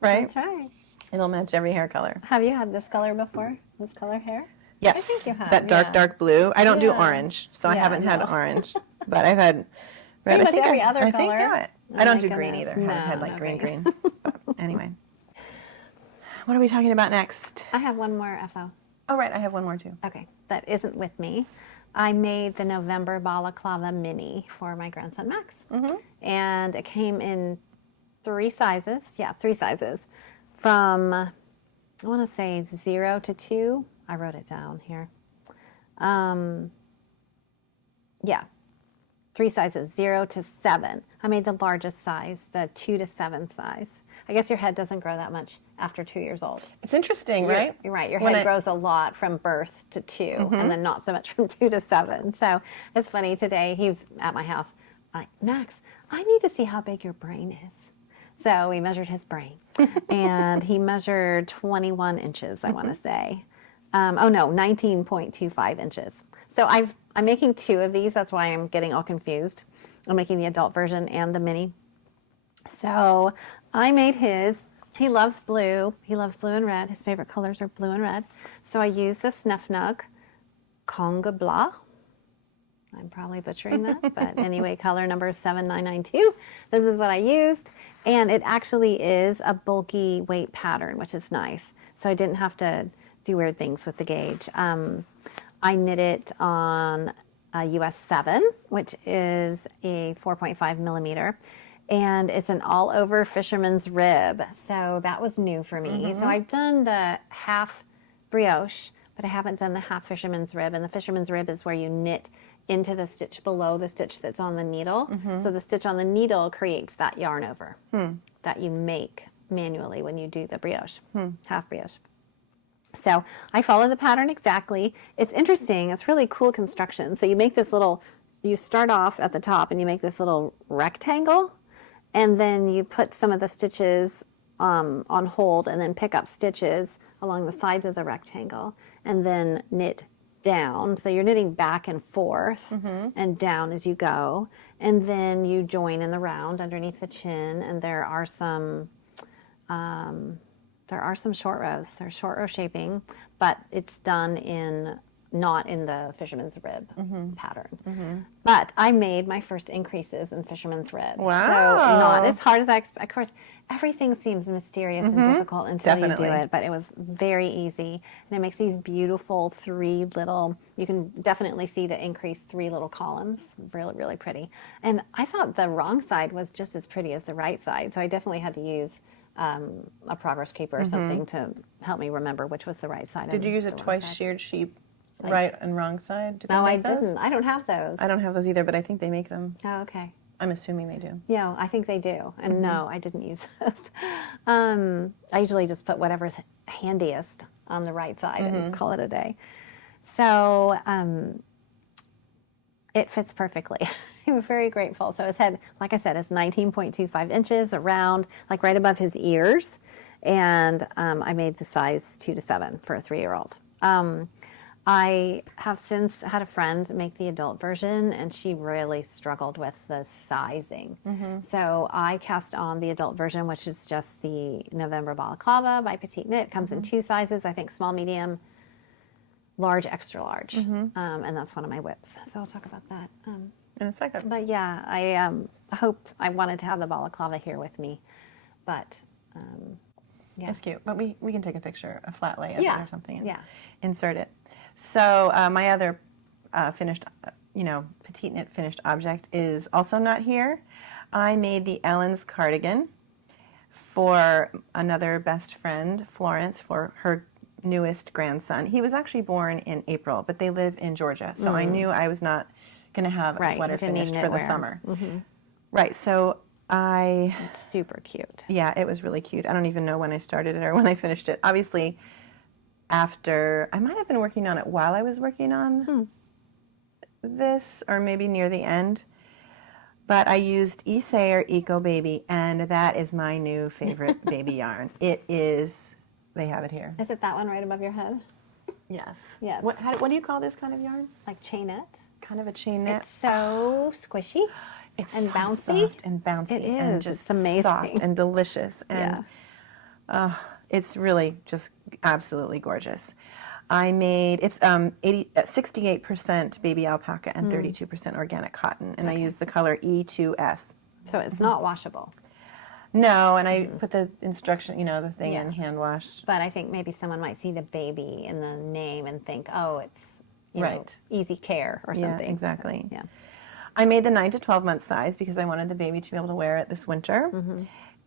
Right? That's right. It'll match every hair color. Have you had this color before? This color hair? Yes, I think you have, that dark, yeah. dark blue. I don't do Yeah. orange, so I Yeah, haven't had no. orange. But I've had red. Pretty I much think every other I think, color. yeah. Oh I don't my do green goodness. either. I haven't had No, like no green. green. But anyway. What are we talking about next? I have one more FO. Oh, right. I have one more too. Okay, that isn't with me. I made the November Balaclava mini for my grandson Max. And it came in 3 sizes. Yeah, 3 sizes. From, I want to say 0 to 2. I wrote it down here. Yeah, 3 sizes, 0 to 7. I made the largest size, the 2 to 7 size. I guess your head doesn't grow that much after 2 years old. It's interesting, right? You're right. Your When head grows a lot from birth to 2, and then not so much from 2 to 7. So it's funny. Today he was at my house. I'm like, Max, I need to see how big your brain is. So we measured his brain, and he measured 21 inches. I want to say, 19.25 inches. So I'm making 2 of these. That's why I'm getting all confused. I'm making the adult version and the mini. So I made his. He loves blue. He loves blue and red. His favorite colors are blue and red. So I used the Snuff Nug Conga Blah. I'm probably butchering that, but anyway, color number 7992. This is what I used, and it actually is a bulky weight pattern, which is nice. So I didn't have to do weird things with the gauge. I knit it on a US 7, which is a 4.5 millimeter. And it's an all-over fisherman's rib. So that was new for me. So I've done the half brioche, but I haven't done the half fisherman's rib. And the fisherman's rib is where you knit into the stitch below the stitch that's on the needle. So the stitch on the needle creates that yarn over that you make manually when you do the brioche, half brioche. So I follow the pattern exactly. It's interesting. It's really cool construction. So you make this little, you start off at the top and you make this little rectangle, and then you put some of the stitches on hold and then pick up stitches along the sides of the rectangle and then knit down. So you're knitting back and forth and down as you go. And then you join in the round underneath the chin, and there are some short rows. There's short row shaping, but it's done not in the fisherman's rib pattern. But I made my first increases in fisherman's rib. Wow. So not as hard as I expect. Of course, everything seems mysterious and difficult until you do it, but it was very easy. And it makes these beautiful you can definitely see the increased 3 little columns. Really, really pretty. And I thought the wrong side was just as pretty as the right side. So I definitely had to use a progress paper or something to help me remember which was the right side. Did you use a twice sheared sheep, right and wrong side? No, I didn't. I don't have those. I don't have those either, but I think they make them. Oh, okay. I'm assuming they do. Yeah, I think they do. And no, I didn't use those. I usually just put whatever's handiest on the right side and call it a day. So it fits perfectly. I'm very grateful. So his head, like I said, is 19.25 inches around, like right above his ears. And I made the size 2 to 7 for a 3-year-old. I have since had a friend make the adult version, and she really struggled with the sizing. So I cast on the adult version, which is just the November Balaclava by PetiteKnit. It comes in 2 sizes, I think small, medium, large, extra large. And that's one of my whips. So I'll talk about that in a second. But yeah, I wanted to have the Balaclava here with me, but yeah. It's cute, but we can take a picture, a flat lay of it or something, and insert it. So my other finished, PetiteKnit finished object is also not here. I made the Ellen's cardigan for another best friend, Florence, for her newest grandson. He was actually born in April, but they live in Georgia, so I knew I was not going to have a sweater finished for the summer. Right, so It's super cute. Yeah, it was really cute. I don't even know when I started it or when I finished it. Obviously, after, I might have been working on it while I was working on this, or maybe near the end. But I used Isair Eco Baby, and that is my new favorite baby yarn. It is, they have it here. Is it that one right above your head? Yes. Yes. What do you call this kind of yarn? Like chainette? Kind of a chainette. It's so squishy. It's and so bouncy. Soft and bouncy. It is. And just it's amazing. Soft and delicious. And it's really just absolutely gorgeous. I made, it's 68% baby alpaca and 32% organic cotton. And I used the color E2S. So it's not washable. No, and I put the instruction, the thing in hand wash. But I think maybe someone might see the baby in the name and think, oh, it's easy care or something. Yeah, exactly. Yeah. I made the 9 to 12 month size because I wanted the baby to be able to wear it this winter.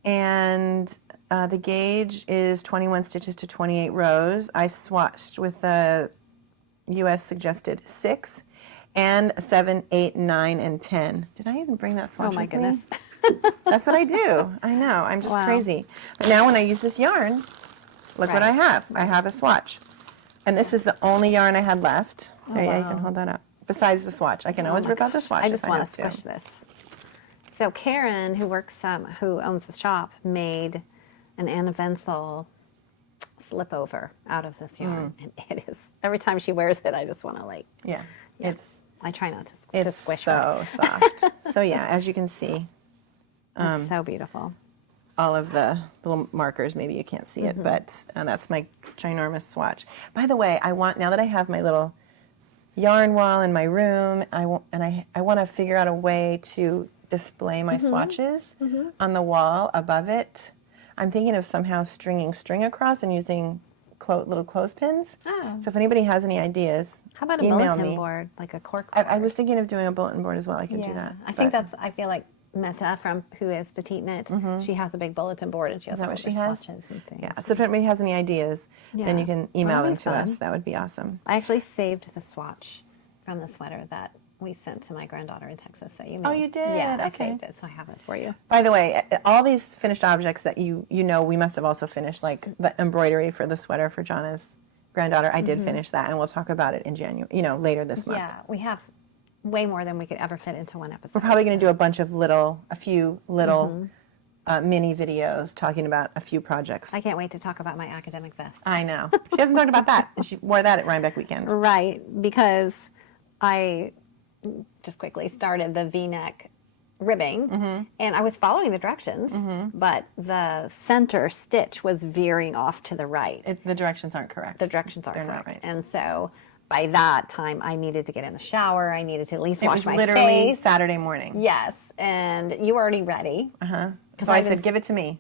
And the gauge is 21 stitches to 28 rows. I swatched with the US suggested 6 and 7, 8, 9, and 10. Did I even bring that swatch with me? Oh my goodness. That's what I do. I know. I'm just crazy. But now when I use this yarn, look what I have. I have a swatch. And this is the only yarn I had left. There, you can hold that up. Besides the swatch. I can always rip out the swatch. I just want to squish this. So Karen, who owns the shop, made an Anna Wenzel slipover out of this yarn. And it is, every time she wears it, I just want to I try not to squish it. It's so soft. So yeah, as you can see. It's so beautiful. All of the little markers, maybe you can't see it, but that's my ginormous swatch. By the way, now that I have my little yarn wall in my room, I want to figure out a way to display my swatches on the wall above it. I'm thinking of somehow stringing string across and using little clothespins. Oh. So if anybody has any ideas, how about a bulletin board, like a cork board? I was thinking of doing a bulletin board as well. I could do that. I feel like Meta who is PetiteKnit, she has a big bulletin board and she has swatches and things. Yeah, so if anybody has any ideas, then you can email them to us. That would be awesome. I actually saved the swatch from the sweater that we sent to my granddaughter in Texas that you made. Oh, you did? Yeah, I Okay. saved it, so I have it for you. By the way, all these finished objects that you know, we must have also finished, like the embroidery for the sweater for Jonna's granddaughter. I did finish that, and we'll talk about it in January, you know, later this month. Yeah, we have way more than we could ever fit into one episode. We're probably going to do a few little mini videos talking about a few projects. I can't wait to talk about my academic vest. I know. She hasn't talked about that. She wore that at Rhinebeck weekend. Right, because I just quickly started the V-neck ribbing, and I was following the directions, but the center stitch was veering off to the right. The directions aren't correct. The directions aren't They're correct. not right. And so by that time, I needed to get in the shower. I needed to at least It wash was my literally face. Saturday morning. Yes, and you were already ready. So I said, give it to me.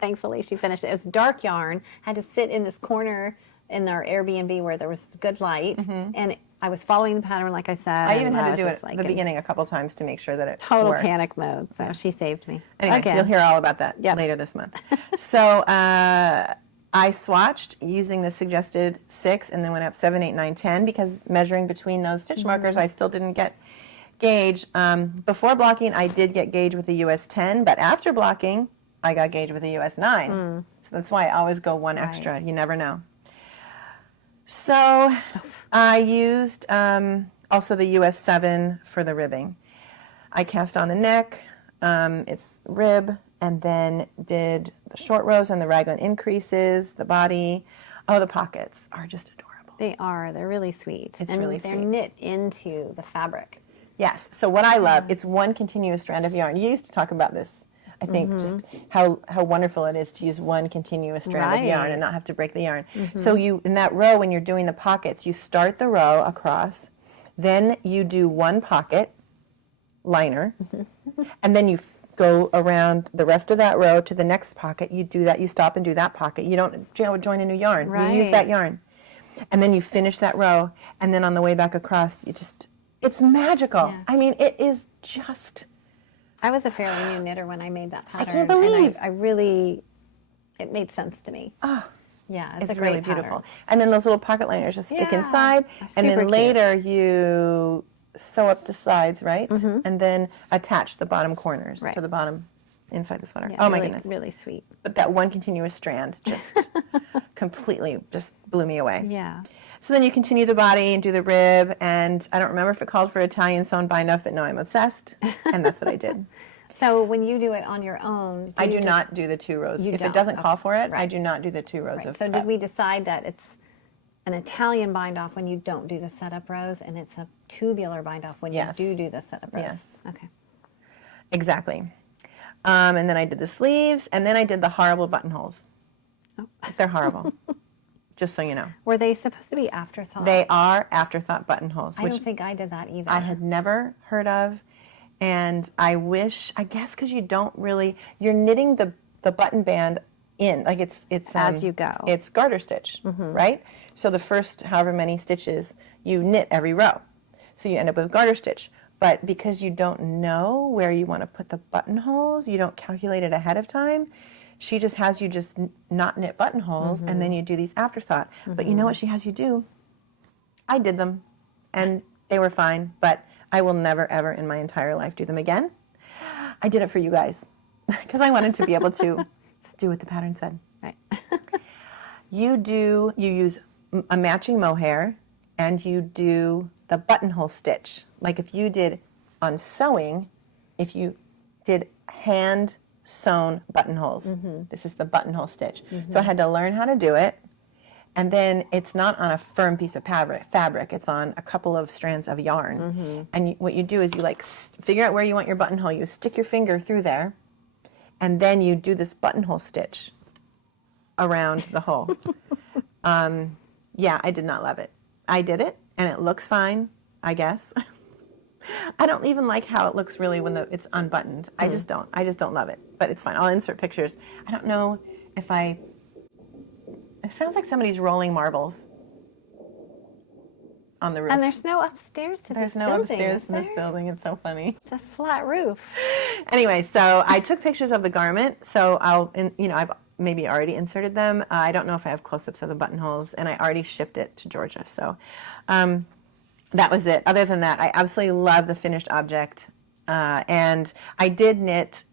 Thankfully, she finished it. It was dark yarn. Had to sit in this corner in our Airbnb where there was good light, and I was following the pattern, like I said. I even and had to was do it just, at the beginning a couple times to make sure that it Total worked. panic mode. So she saved me. Anyway, Again. you'll hear all about that Yep. later this month. So I swatched using the suggested 6 and then went up 7, 8, 9, 10 because measuring between those stitch markers, I still didn't get gauge. Before blocking, I did get gauge with the US 10, but after blocking, I got gauge with the US 9. So that's why I always go one extra. You never know. So I used also the US 7 for the ribbing. I cast on the neck, its rib, and then did the short rows and the raglan increases, the body. Oh, the pockets are just adorable. They are. They're really sweet. It's and really they're sweet. knit into the fabric. Yes. So what I love, it's one continuous strand of yarn. You used to talk about this, I think, just how wonderful it is to use one continuous strand of yarn Right. and not have to break the yarn. So you, in that row, when you're doing the pockets, you start the row across, then you do one pocket liner, and then you go around the rest of that row to the next pocket. You do that, you stop and do that pocket. You don't join a new yarn. You use Right. that yarn. And then you finish that row, and then on the way back across, you just, it's magical. Yeah. I mean, it is just, I was a fairly new knitter when I made that pattern. can't believe. And I really, it made sense to me. oh, Yeah, it's a great really beautiful. pattern. And then those little pocket liners just stick Yeah, inside, they're and then super cute. later you sew up the sides, right? And then attach the bottom corners Right. to the bottom inside the sweater. Yeah, oh my really, goodness. really sweet. But that one continuous strand just completely just blew me away. Yeah. So then you continue the body and do the rib, and I don't remember if it called for Italian sewn bind off, but no, I'm obsessed, and that's what I did. So when you do it on your own, I you do just- not do the 2 rows. You If don't, it doesn't call okay. for it, I Right. do not do the 2 rows Right. of So prep. did we decide that it's an Italian bind off when you don't do the setup rows, and it's a tubular bind off when Yes. you do the setup rows? Yes. Okay. Exactly. And then I did the sleeves, and then I did the horrible buttonholes. Oh. They're horrible, just so you know. Were they supposed to be afterthought? They are afterthought buttonholes, I which don't think I did that either. I had never heard of, and I guess because you don't really, you're knitting the button band in, like it's As you go. It's garter stitch, right? So the first however many stitches, you knit every row. So you end up with garter stitch. But because you don't know where you want to put the buttonholes, you don't calculate it ahead of time, she just has you just not knit buttonholes, and then you do these afterthought. But you know what she has you do? I did them, and they were fine, but I will never, ever in my entire life do them again. I did it for you guys, because I wanted to be able to do what the pattern said. Right. You use a matching mohair, and you do the buttonhole stitch. Like if you did on sewing, if you did hand sewn buttonholes, this is the buttonhole stitch. So I had to learn how to do it, and then it's not on a firm piece of fabric. It's on a couple of strands of yarn. And what you do is you like figure out where you want your buttonhole. You stick your finger through there, and then you do this buttonhole stitch around the hole. Yeah, I did not love it. I did it, and it looks fine, I guess. I don't even like how it looks really when it's unbuttoned. I just don't. I just don't love it, but it's fine. I'll insert pictures. I don't know if it sounds like somebody's rolling marbles on the roof. And there's no upstairs to There's this no building, upstairs is in this there? building. It's so funny. It's a flat roof. Anyway, so I took pictures of the garment. So I've maybe already inserted them. I don't know if I have close-ups of the buttonholes, and I already shipped it to Georgia. So that was it. Other than that, I absolutely love the finished object. And I did knit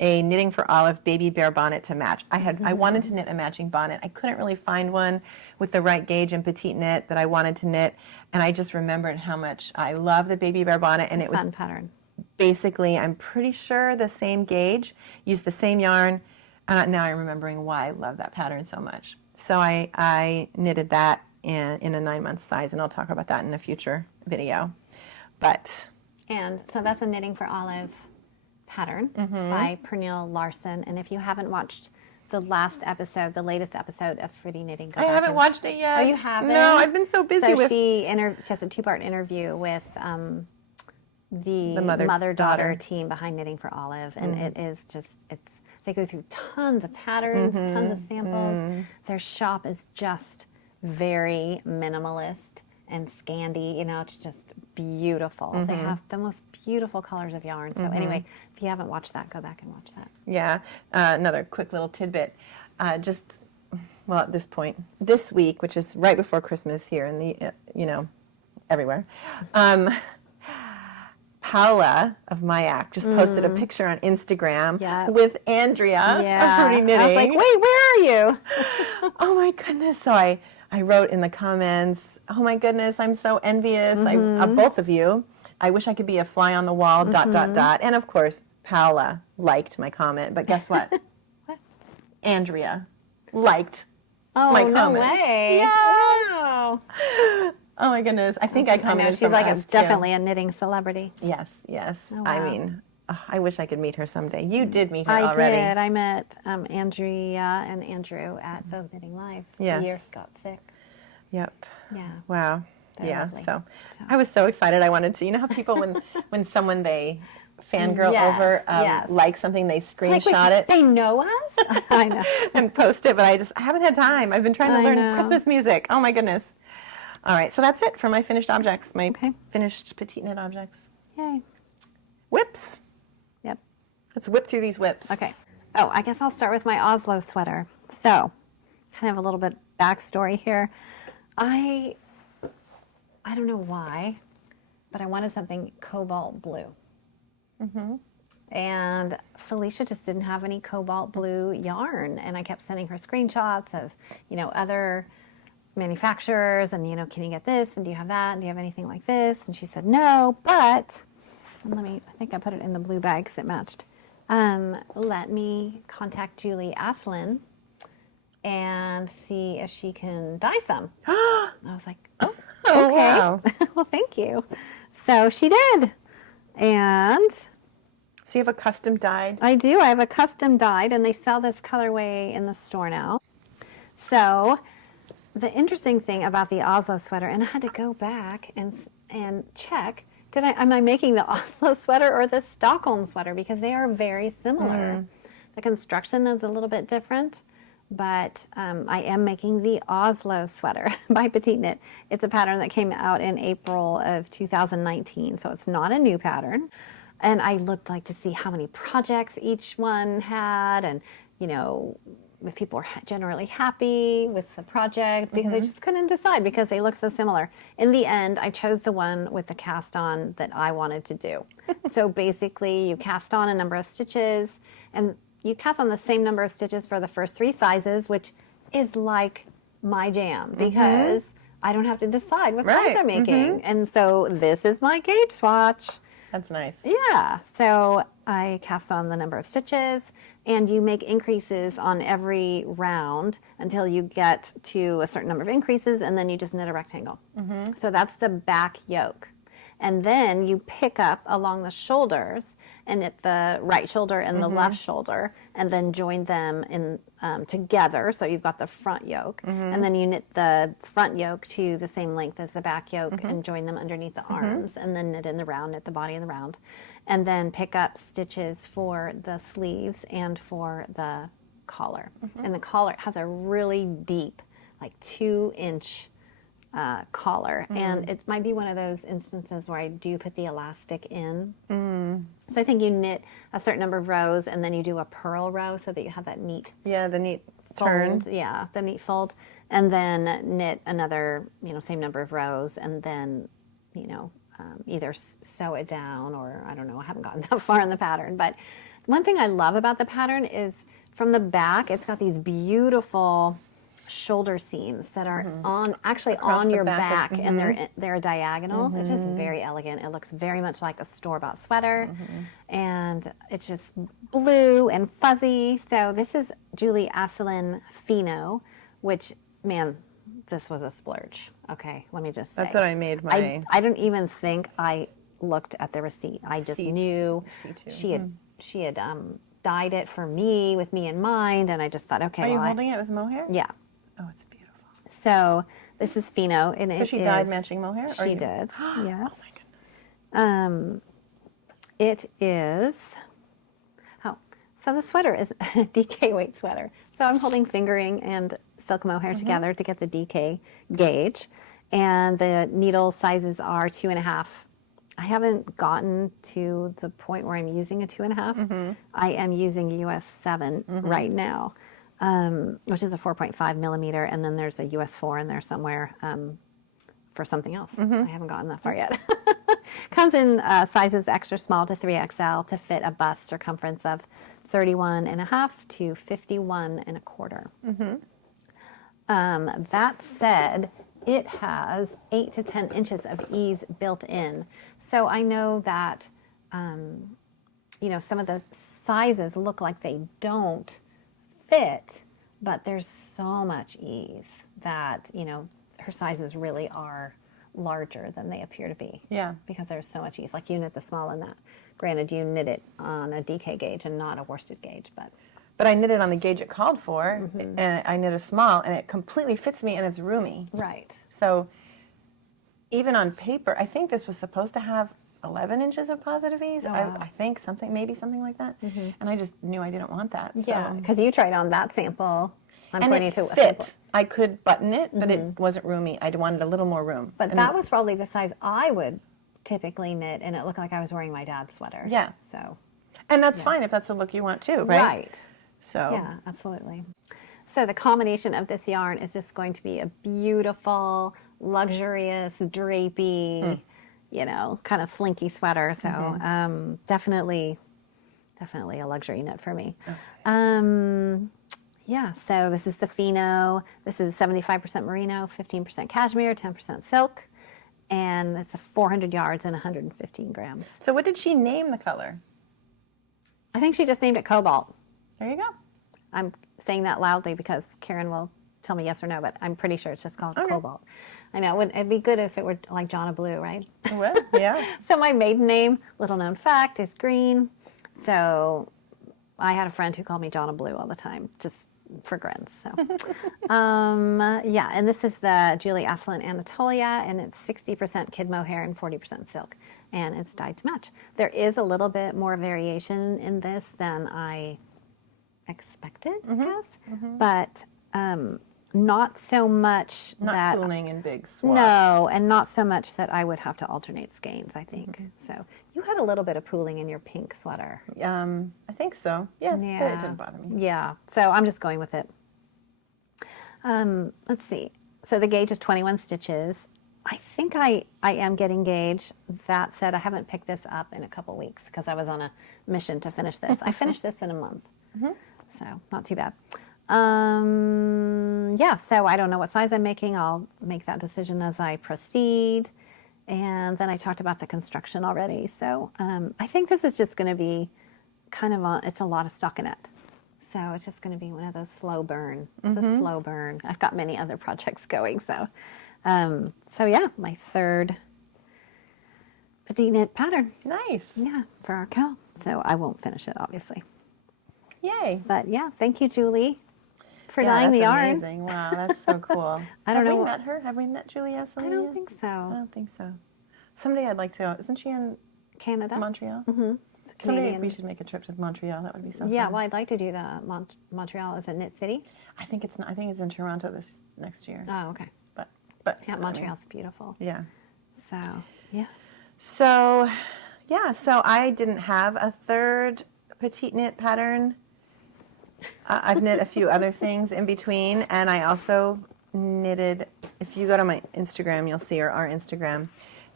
a Knitting for Olive baby bear bonnet to match. I wanted to knit a matching bonnet. I couldn't really find one with the right gauge and petite knit that I wanted to knit, and I just remembered how much I love the baby bear bonnet, and it was Fun pattern. basically, I'm pretty sure, the same gauge, used the same yarn. Now I'm remembering why I love that pattern so much. So I knitted that in a 9-month size, and I'll talk about that in a future video. And so that's a Knitting for Olive pattern by Pernille Larson. And if you haven't watched the latest episode of Fruity Knitting, go I back haven't watched it yet. Oh, you haven't? No, I've been so busy with... She has a 2-part interview with the mother-daughter team behind Knitting for Olive. And it is just, they go through tons of patterns, tons of samples. Their shop is just very minimalist and Scandi, it's just beautiful. They have the most beautiful colors of yarn. So anyway, if you haven't watched that, go back and watch that. Yeah. Another quick little tidbit. At this point, this week, which is right before Christmas here in the, everywhere, Paula of Mayak just posted a picture on Instagram with Andrea of Fruity Knitting. I was like, wait, where are you? Oh my goodness. So I wrote in the comments, oh my goodness, I'm so envious of both of you. I wish I could be a fly on the wall, ... And of course, Paula liked my comment, but guess what? Andrea liked my comment. Oh, no way. Yes. Wow. Oh my goodness. I think I commented. She's like, it's definitely a knitting celebrity. Yes. Oh, wow. I mean, I wish I could meet her someday. You did meet her already. I did. I met Andrea and Andrew at Vogue Knitting Live. Yes. The year got sick. Yep. Yeah. Wow. They're lovely. So I was so excited. I wanted to, how people when someone they fangirl over like something, they screenshot it. They know us? I know. And post it, but I haven't had time. I've been trying to learn Christmas music. Oh my goodness. All right, so that's it for my finished objects, finished petite knit objects. Yay. Whips. Yep. Let's whip through these whips. Okay. Oh, I guess I'll start with my Oslo sweater. So, kind of a little bit backstory here. I don't know why, but I wanted something cobalt blue. And Felicia just didn't have any cobalt blue yarn, and I kept sending her screenshots of, other manufacturers, and can you get this, and do you have that, and do you have anything like this? And she said no, but I think I put it in the blue bag because it matched. Let me contact Julie Aslin and see if she can dye some. I was like, oh, okay. Wow. Well, thank you. So she did. And so you have a custom dyed? I do. I have a custom dyed, and they sell this colorway in the store now. So the interesting thing about the Oslo sweater, and I had to go back and check, am I making the Oslo sweater or the Stockholm sweater? Because they are very similar. The construction is a little bit different, but I am making the Oslo sweater by Petite Knit. It's a pattern that came out in April of 2019, so it's not a new pattern. And I looked to see how many projects each one had, and if people were generally happy with the project, because I just couldn't decide because they look so similar. In the end, I chose the one with the cast on that I wanted to do. So basically, you cast on a number of stitches, and you cast on the same number of stitches for the first 3 sizes, which is like my jam because I don't have to decide what size I'm making. And so this is my gauge swatch. That's nice. Yeah. So I cast on the number of stitches, and you make increases on every round until you get to a certain number of increases, and then you just knit a rectangle. So that's the back yoke. And then you pick up along the shoulders and knit the right shoulder and the left shoulder, and then join them in together. So you've got the front yoke, and then you knit the front yoke to the same length as the back yoke and join them underneath the arms, and then knit in the round, knit the body in the round, and then pick up stitches for the sleeves and for the collar. And the collar has a really deep, 2-inch collar, and it might be one of those instances where I do put the elastic in. So I think you knit a certain number of rows, and then you do a purl row so that you have that neat the neat fold. turn. Yeah, the neat fold, and then knit another same number of rows, and then either sew it down or I don't know, I haven't gotten that far in the pattern. But one thing I love about the pattern is from the back, it's got these beautiful shoulder seams that are on your back, and they're diagonal. It's just very elegant. It looks very much like a store-bought sweater, and it's just blue and fuzzy. So this is Julie Asselin Fino, which, man, this was a splurge. Okay, let me just say. That's what I made my... I don't even think I looked at the receipt. I just knew she had dyed it for me, with me in mind, and I just thought, okay. Are you holding it with mohair? Yeah. Oh, it's beautiful. So this is Fino, and So she dyed matching mohair? She did. Yes. Oh my goodness. It is. So the sweater is a DK weight sweater. So I'm holding fingering and silk mohair together to get the DK gauge, and the needle sizes are 2.5. I haven't gotten to the point where I'm using a 2.5. I am using US 7 right now, which is a 4.5 millimeter, and then there's a US 4 in there somewhere for something else. I haven't gotten that far yet. Comes in sizes extra small to 3XL to fit a bust circumference of 31.5 to 51.25. That said, it has 8 to 10 inches of ease built in. So I know that, some of the sizes look like they don't fit, but there's so much ease that, her sizes really are larger than they appear to be. Yeah. Because there's so much ease. Like you knit the small in that. Granted, you knit it on a DK gauge and not a worsted gauge, But I knit it on the gauge it called for, and I knit a small, and it completely fits me, and it's roomy. Right. So even on paper, I think this was supposed to have 11 inches of positive ease. Oh, wow. I think maybe something like that. And I just knew I didn't want that. So. Yeah, because you tried on that sample. I'm and pointing it to a fit. sample. I could button it, but it wasn't roomy. I wanted a little more room. But that was probably the size I would typically knit, and it looked like I was wearing my dad's sweater. Yeah. So. And that's fine if that's the look you want too, right? Right. So. Yeah, absolutely. So the combination of this yarn is just going to be a beautiful, luxurious, drapey, kind of slinky sweater. So definitely a luxury knit for me. Okay. Yeah, so this is the Fino. This is 75% merino, 15% cashmere, 10% silk. And it's 400 yards and 115 grams. So what did she name the color? I think she just named it Cobalt. There you go. I'm saying that loudly because Karen will tell me yes or no, but I'm pretty sure it's just called Cobalt. I know, it'd be good if it were like Jonna Blue, right? It would, yeah. So my maiden name, little known fact, is green. So I had a friend who called me Jonna Blue all the time, just for grins. So, yeah, and this is the Julie Asselin Anatolia, and it's 60% kid mohair and 40% silk, and it's dyed to match. There is a little bit more variation in this than I expected, I guess, but not so much not tooling in big swaths. No, and not so much that I would have to alternate skeins, I think. So you had a little bit of pooling in your pink sweater. I think so. Yeah, but it didn't bother me. Yeah, so I'm just going with it. Let's see. So the gauge is 21 stitches. I think I am getting gauge. That said, I haven't picked this up in a couple weeks because I was on a mission to finish this. I finished this in a month, so not too bad. Yeah, so I don't know what size I'm making. I'll make that decision as I proceed. And then I talked about the construction already. So I think this is just going to be kind of it's a lot of stockinette. So it's just going to be one of those slow burn. It's a slow burn. I've got many other projects going. So yeah, my third Petite knit pattern. Nice. Yeah, for our KAL. So I won't finish it, obviously. Yay. But yeah, thank you, Julie, for dyeing the yarn. Amazing. Wow, that's so cool. I don't know. Have we met her? Have we met Julie Asselin? I don't think so. I don't think so. Someday I'd like to. Isn't she in Canada? Montreal? Someday we should make a trip to Montreal. That would be something. Yeah, well, I'd like to do the Montreal. Is it Knit City? I think it's not. I think it's in Toronto next year. Oh, okay. But yeah, Montreal's beautiful. Yeah. So yeah. So yeah. So I didn't have a third petite knit pattern. I've knit a few other things in between, and I also knitted. If you go to my Instagram, you'll see, or our Instagram,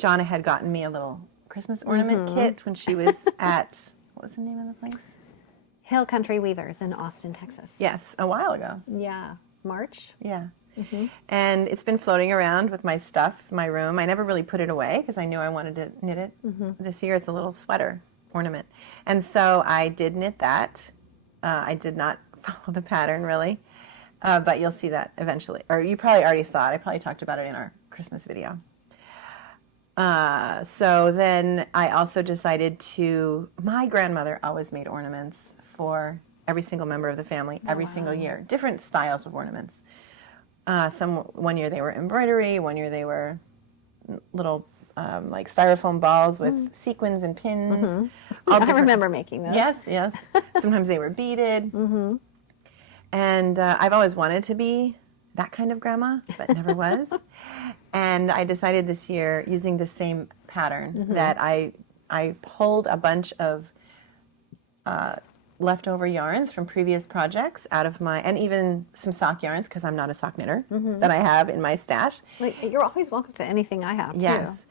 Jonna had gotten me a little Christmas ornament kit when she was at, what was the name of the place? Hill Country Weavers in Austin, Texas. Yes, a while ago. Yeah. March. Yeah. And it's been floating around with my stuff in my room. I never really put it away because I knew I wanted to knit it. This year it's a little sweater ornament. And so I did knit that. I did not follow the pattern really, but you'll see that eventually. Or you probably already saw it. I probably talked about it in our Christmas video. So then I also decided my grandmother always made ornaments for every single member of the family every single year. Different styles of ornaments. One year they were embroidery, one year they were little like styrofoam balls with sequins and pins. I remember making those. Yes, yes. Sometimes they were beaded. And I've always wanted to be that kind of grandma, but never was. And I decided this year, using the same pattern, that I pulled a bunch of leftover yarns from previous projects out of and even some sock yarns, because I'm not a sock knitter, that I have in my stash. Like, you're always welcome to anything I have, too. Yes.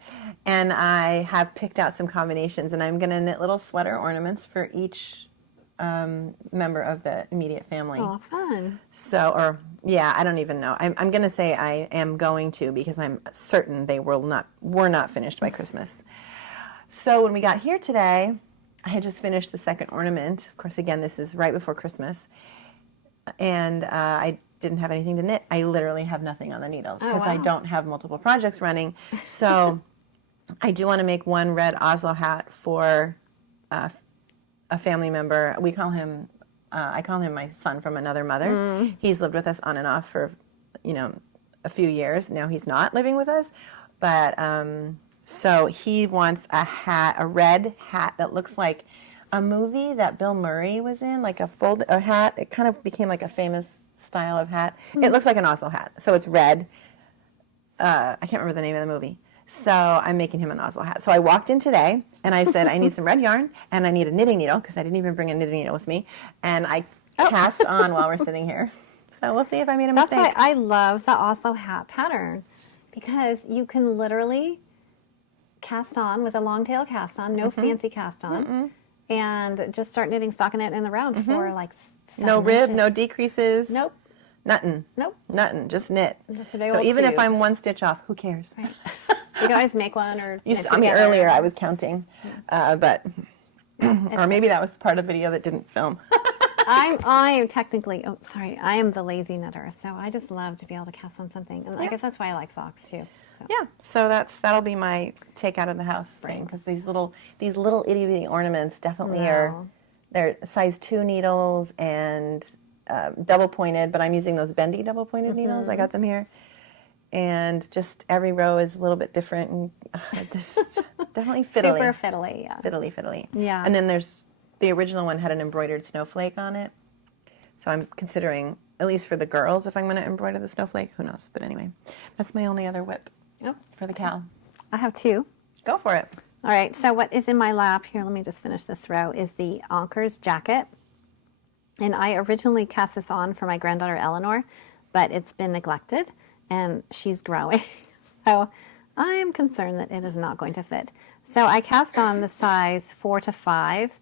And I have picked out some combinations, and I'm going to knit little sweater ornaments for each member of the immediate family. Oh, fun. So, I don't even know. I'm going to say I am going to, because I'm certain they were not finished by Christmas. So when we got here today, I had just finished the second ornament. Of course, again, this is right before Christmas. And I didn't have anything to knit. I literally have nothing on the needles because I don't have multiple projects running. So I do want to make one red Oslo hat for a family member. We call him, I call him my son from another mother. He's lived with us on and off for, a few years. Now he's not living with us. But so he wants a red hat that looks like a movie that Bill Murray was in, like a hat. It kind of became like a famous style of hat. It looks like an Oslo hat. So it's red. I can't remember the name of the movie. So I'm making him an Oslo hat. So I walked in today and I said, I need some red yarn and I need a knitting needle because I didn't even bring a knitting needle with me. And I cast on while we're sitting here. So we'll see if I made a mistake. That's why I love the Oslo hat pattern, because you can literally cast on with a long tail cast on, no fancy cast on, and just start knitting stockinette in the round for like 7 rib, inches. no decreases. Nope. Nothing. Nope. Nothing. Just knit. Just a big So old even if tube. I'm one stitch off, who cares? Right. You can always make one or knit together. Earlier I was counting, but or maybe that was part of the video that didn't film. I am technically, I am the lazy knitter, so I just love to be able to cast on something. And I guess that's why I like socks too. So. Yeah, so that'll be my take out of the house thing, because these little itty bitty ornaments definitely they're size 2 needles and double pointed, but I'm using those bendy double pointed needles. I got them here, and just every row is a little bit different, and this definitely fiddly. Super fiddly, yeah. Fiddly. Yeah. And then there's the original one had an embroidered snowflake on it, so I'm considering, at least for the girls, if I'm going to embroider the snowflake. Who knows? But anyway, that's my only other whip. Oh. For the KAL. I have 2. Go for it. All right, so what is in my lap here, let me just finish this row, is the Anker's jacket. And I originally cast this on for my granddaughter Eleanor, but it's been neglected and she's growing. So I am concerned that it is not going to fit. So I cast on the size 4 to 5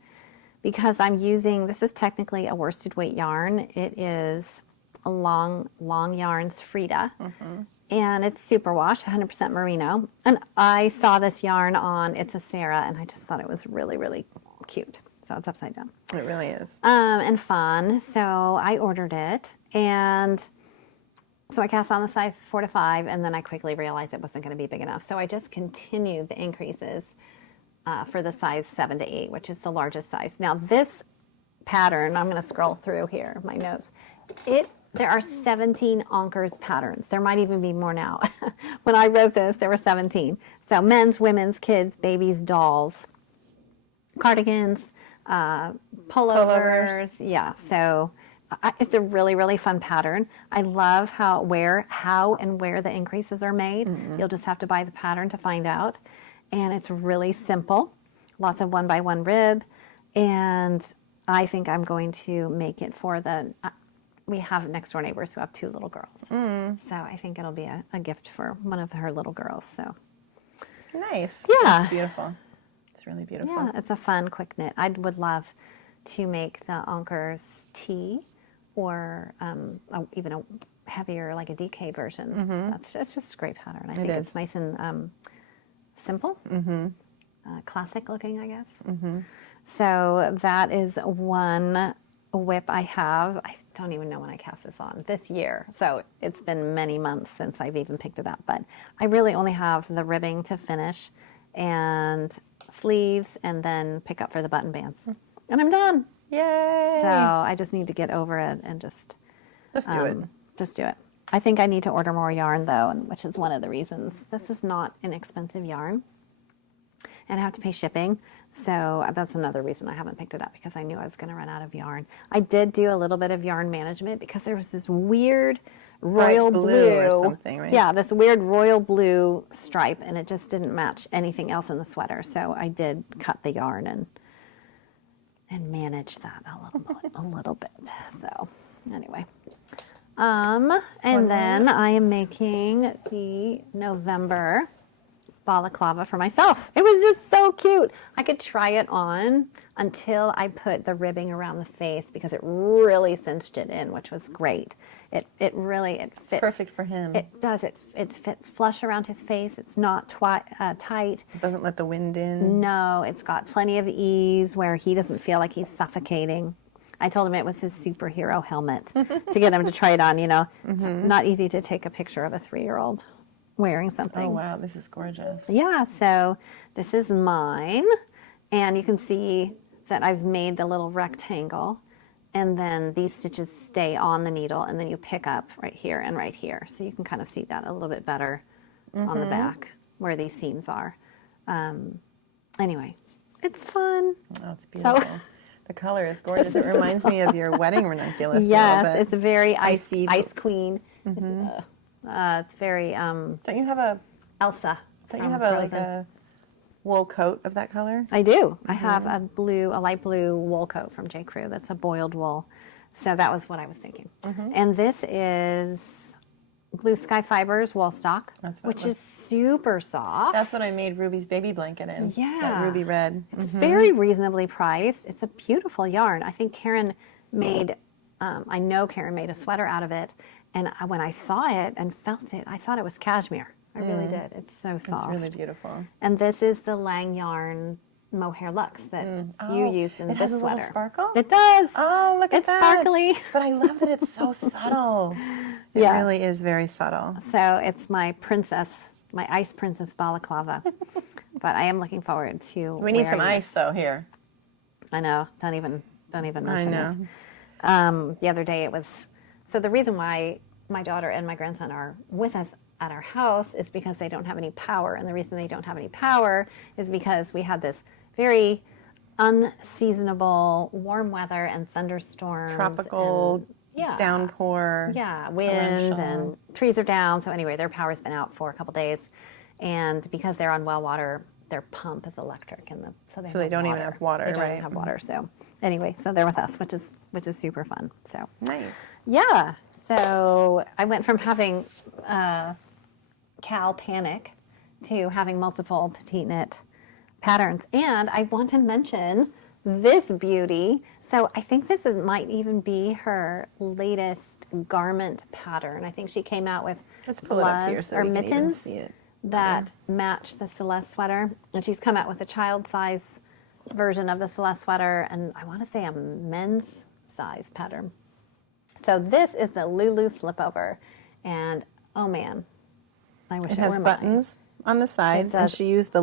because I'm using, this is technically a worsted weight yarn. It is a long yarns Frida. And it's superwash, 100% merino. And I saw this yarn on It's a Sarah, and I just thought it was really, really cute. So it's upside down. It really is. And fun. So I ordered it. And so I cast on the size 4 to 5, and then I quickly realized it wasn't going to be big enough. So I just continued the increases for the size 7 to 8, which is the largest size. Now this pattern, I'm going to scroll through here, my notes. There are 17 Anker's patterns. There might even be more now. When I wrote this, there were 17. So men's, women's, kids, babies, dolls, cardigans, pullovers. Yeah, so it's a really, really fun pattern. I love how and where the increases are made. You'll just have to buy the pattern to find out. And it's really simple. Lots of 1x1 rib. And I think I'm going to make it for we have next door neighbors who have 2 little girls. So I think it'll be a gift for one of her little girls. So Nice. Yeah. It's beautiful. It's really beautiful. Yeah, it's a fun, quick knit. I would love to make the Anker's tee or even a heavier, like a DK version. It's just a great pattern. I think it's nice and simple, classic looking, I guess. So that is one whip I have. I don't even know when I cast this on, this year. So it's been many months since I've even picked it up. But I really only have the ribbing to finish and sleeves and then pick up for the button bands. And I'm done. Yay! So I just need to get over it and just do it. Just do it. I think I need to order more yarn though, which is one of the reasons. This is not an expensive yarn. And I have to pay shipping. So that's another reason I haven't picked it up, because I knew I was going to run out of yarn. I did do a little bit of yarn management because there was this weird royal blue or something, right? Yeah, this weird royal blue stripe, and it just didn't match anything else in the sweater. So I did cut the yarn and manage that a little bit. So anyway, and then I am making the November balaclava for myself. It was just so cute. I could try it on until I put the ribbing around the face, because it really cinched it in, which was great. It fits. It's perfect for him. It does. It fits flush around his face. It's not tight. It doesn't let the wind in. No, it's got plenty of ease where he doesn't feel like he's suffocating. I told him it was his superhero helmet to get him to try it on. It's not easy to take a picture of a 3-year-old wearing something. Oh wow, this is gorgeous. Yeah, so this is mine, and you can see that I've made the little rectangle, and then these stitches stay on the needle, and then you pick up right here and right here. So you can kind of see that a little bit better on the back where these seams are. Anyway, it's fun. Oh, it's beautiful. So, the color is gorgeous. It reminds me of your wedding ranunculus. yes, a little bit. it's a very Icy. ice queen. It's very Don't you have a Elsa. Don't you from have Frozen. a wool coat of that color? I do. I have a light blue wool coat from J. Crew. That's a boiled wool. So that was what I was thinking. And this is Blue Sky Fibers wool stock, which is super soft. That's what I made Ruby's baby blanket in. Yeah. That ruby red. It's very reasonably priced. It's a beautiful yarn. I think Karen made, I know Karen made a sweater out of it. And when I saw it and felt it, I thought it was cashmere. I really did. It's so soft. It's really beautiful. And this is the Lang Yarn Mohair Luxe that you used in this has a sweater. little sparkle? It does. Oh, look at It's that. sparkly. But I love that it's so subtle. It Yeah. really is very subtle. So it's my ice princess balaclava. But I am looking forward to We need some wearing ice though here. it. I know. Don't even mention know. it. The other day it was, so the reason why my daughter and my grandson are with us at our house is because they don't have any power. And the reason they don't have any power is because we had this very unseasonable warm weather and thunderstorms. Tropical and, downpour. Yeah, wind torrential. and trees are down. So anyway, their power's been out for a couple days. And because they're on well water, their pump is electric. And So they don't even have water, They don't right? even have water. So anyway, so they're with us, which is super fun. So Nice. yeah. So I went from having Cal Panic to having multiple Petite Knit patterns. And I want to mention this beauty. So I think this might even be her latest garment pattern. I think she came out with Let's pull it up here gloves so or we can even mittens see it. that match the Celeste sweater. And she's come out with a child size version of the Celeste sweater, and I want to say a men's size pattern. So this is the Lulu Slipover, and oh man, I wish It it has were mine. buttons on the sides, and does. she used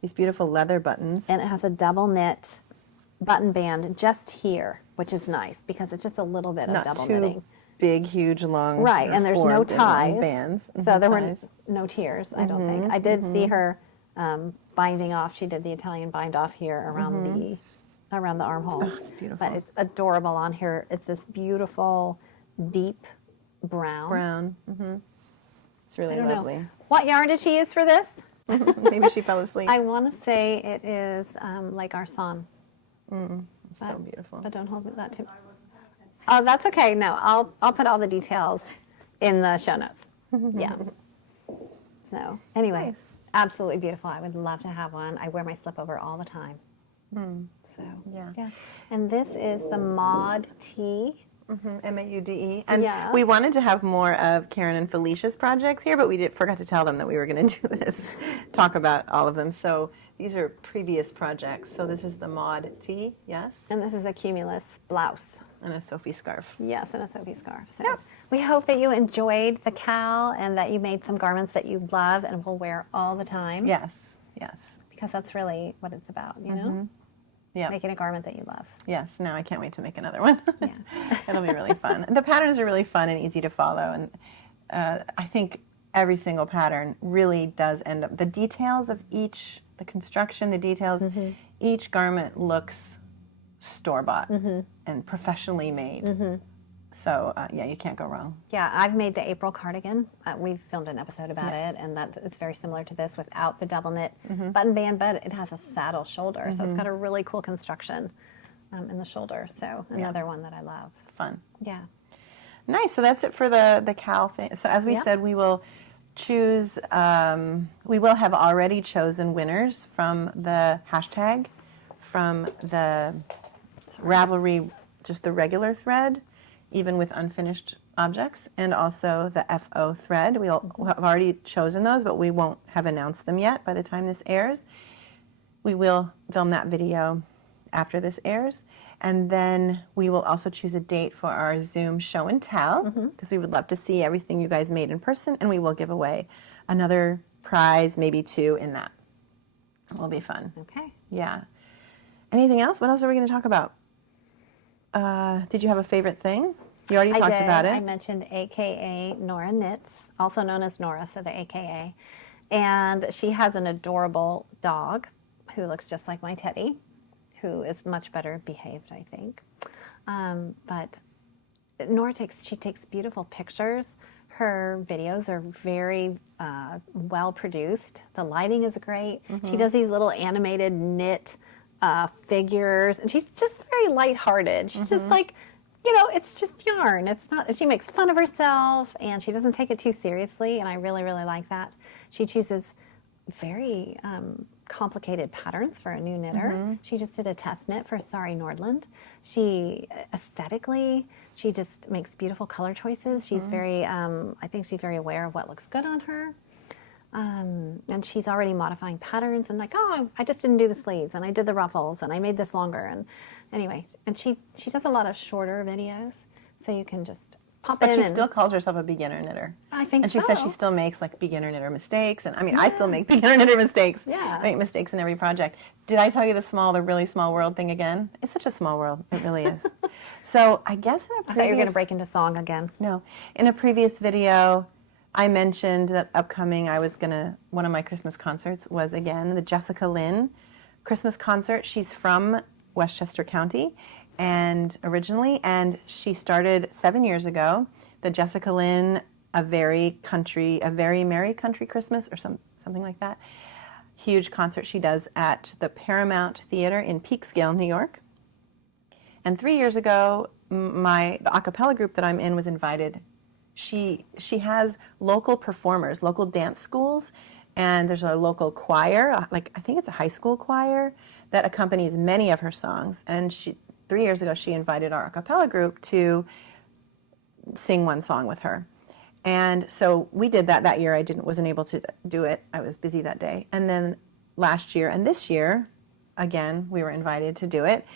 these beautiful leather buttons. And it has a double knit button band just here, which is nice because it's just a little bit of Not double too knitting. big, huge, long. Right, or and there's four no big, long ties. bands. So there were ties. no tears, I don't think. I did see her binding off. She did the Italian bind off here around the armhole. Oh, it's beautiful. But it's adorable on here. It's this beautiful, deep brown. Brown. It's really I don't lovely. know. What yarn did she use for this? Maybe she fell asleep. I want to say it is like Arsan. It's so beautiful. But don't hold me that too. Oh, that's okay. No, I'll put all the details in the show notes. Yeah. So anyway, absolutely beautiful. I would love to have one. I wear my Slipover all the time. So, yeah. And this is the Maude Tea. Maude. And Yeah. we wanted to have more of Karen and Felicia's projects here, but we forgot to tell them that we were going to do this, talk about all of them. So these are previous projects. So this is the Maude Tea, yes? And this is a Cumulus blouse. And a Sophie scarf. Yes, and a Sophie scarf. So we hope that you enjoyed the KAL and that you made some garments that you love and will wear all the time. Yes. Because that's really what it's about, you know? Yeah. Making a garment that you love. Yes, now I can't wait to make another one. Yeah. It'll be really fun. The patterns are really fun and easy to follow, and I think every single pattern really does end up, the details of each, the construction, the details, each garment looks store-bought and professionally made. So, yeah, you can't go wrong. Yeah, I've made the April cardigan. We've filmed an episode about it, and it's very similar to this without the double knit button band, but it has a saddle shoulder, so it's got a really cool construction in the shoulder. So another one that I love. Fun. Yeah. Nice. So that's it for the KAL thing. So as we said, we will choose, we will have already chosen winners from the hashtag, from the Ravelry, just the regular thread, even with unfinished objects, and also the FO thread. We'll have already chosen those, but we won't have announced them yet by the time this airs. We will film that video after this airs, and then we will also choose a date for our Zoom show and tell, because we would love to see everything you guys made in person, and we will give away another prize, maybe 2 in that. It will be fun. Okay. Yeah. Anything else? What else are we going to talk about? Did you have a favorite thing? You already talked about it. I mentioned AKA Nora Knits, also known as Nora, so the AKA. And she has an adorable dog who looks just like my Teddy, who is much better behaved, I think. But Nora takes beautiful pictures. Her videos are very well produced. The lighting is great. She does these little animated knit figures, and she's just very lighthearted. She's just like, you know, it's just yarn. It's not. She makes fun of herself, and she doesn't take it too seriously. And I really, really like that. She chooses very complicated patterns for a new knitter. She just did a test knit for Sari Nordland. She aesthetically, she just makes beautiful color choices. She's very, I think she's very aware of what looks good on her. And she's already modifying patterns and like, oh, I just didn't do the sleeves and I did the ruffles and I made this longer. And anyway, and she does a lot of shorter videos, so you can just pop in. But she still calls herself a beginner knitter. I think so. And she says she still makes like beginner knitter mistakes. And I mean, I still make beginner knitter mistakes. Yeah. I make mistakes in every project. Did I tell you the really small world thing again? It's such a small world. It really is. So I guess in a previous... I thought you were going to break into song again. No. In a previous video, I mentioned that upcoming, one of my Christmas concerts was, again, the Jessica Lynn Christmas concert. She's from Westchester County originally, and she started 7 years ago, the Jessica Lynn, a very merry country Christmas, or something like that. Huge concert she does at the Paramount Theater in Peekskill, New York. And 3 years ago, the a cappella group that I'm in was invited. She has local performers, local dance schools, and there's a local choir, I think it's a high school choir, that accompanies many of her songs. And 3 years ago, she invited our a cappella group to sing one song with her. And so we did that year. I wasn't able to do it. I was busy that day. And then last year and this year, again, we were invited to do it.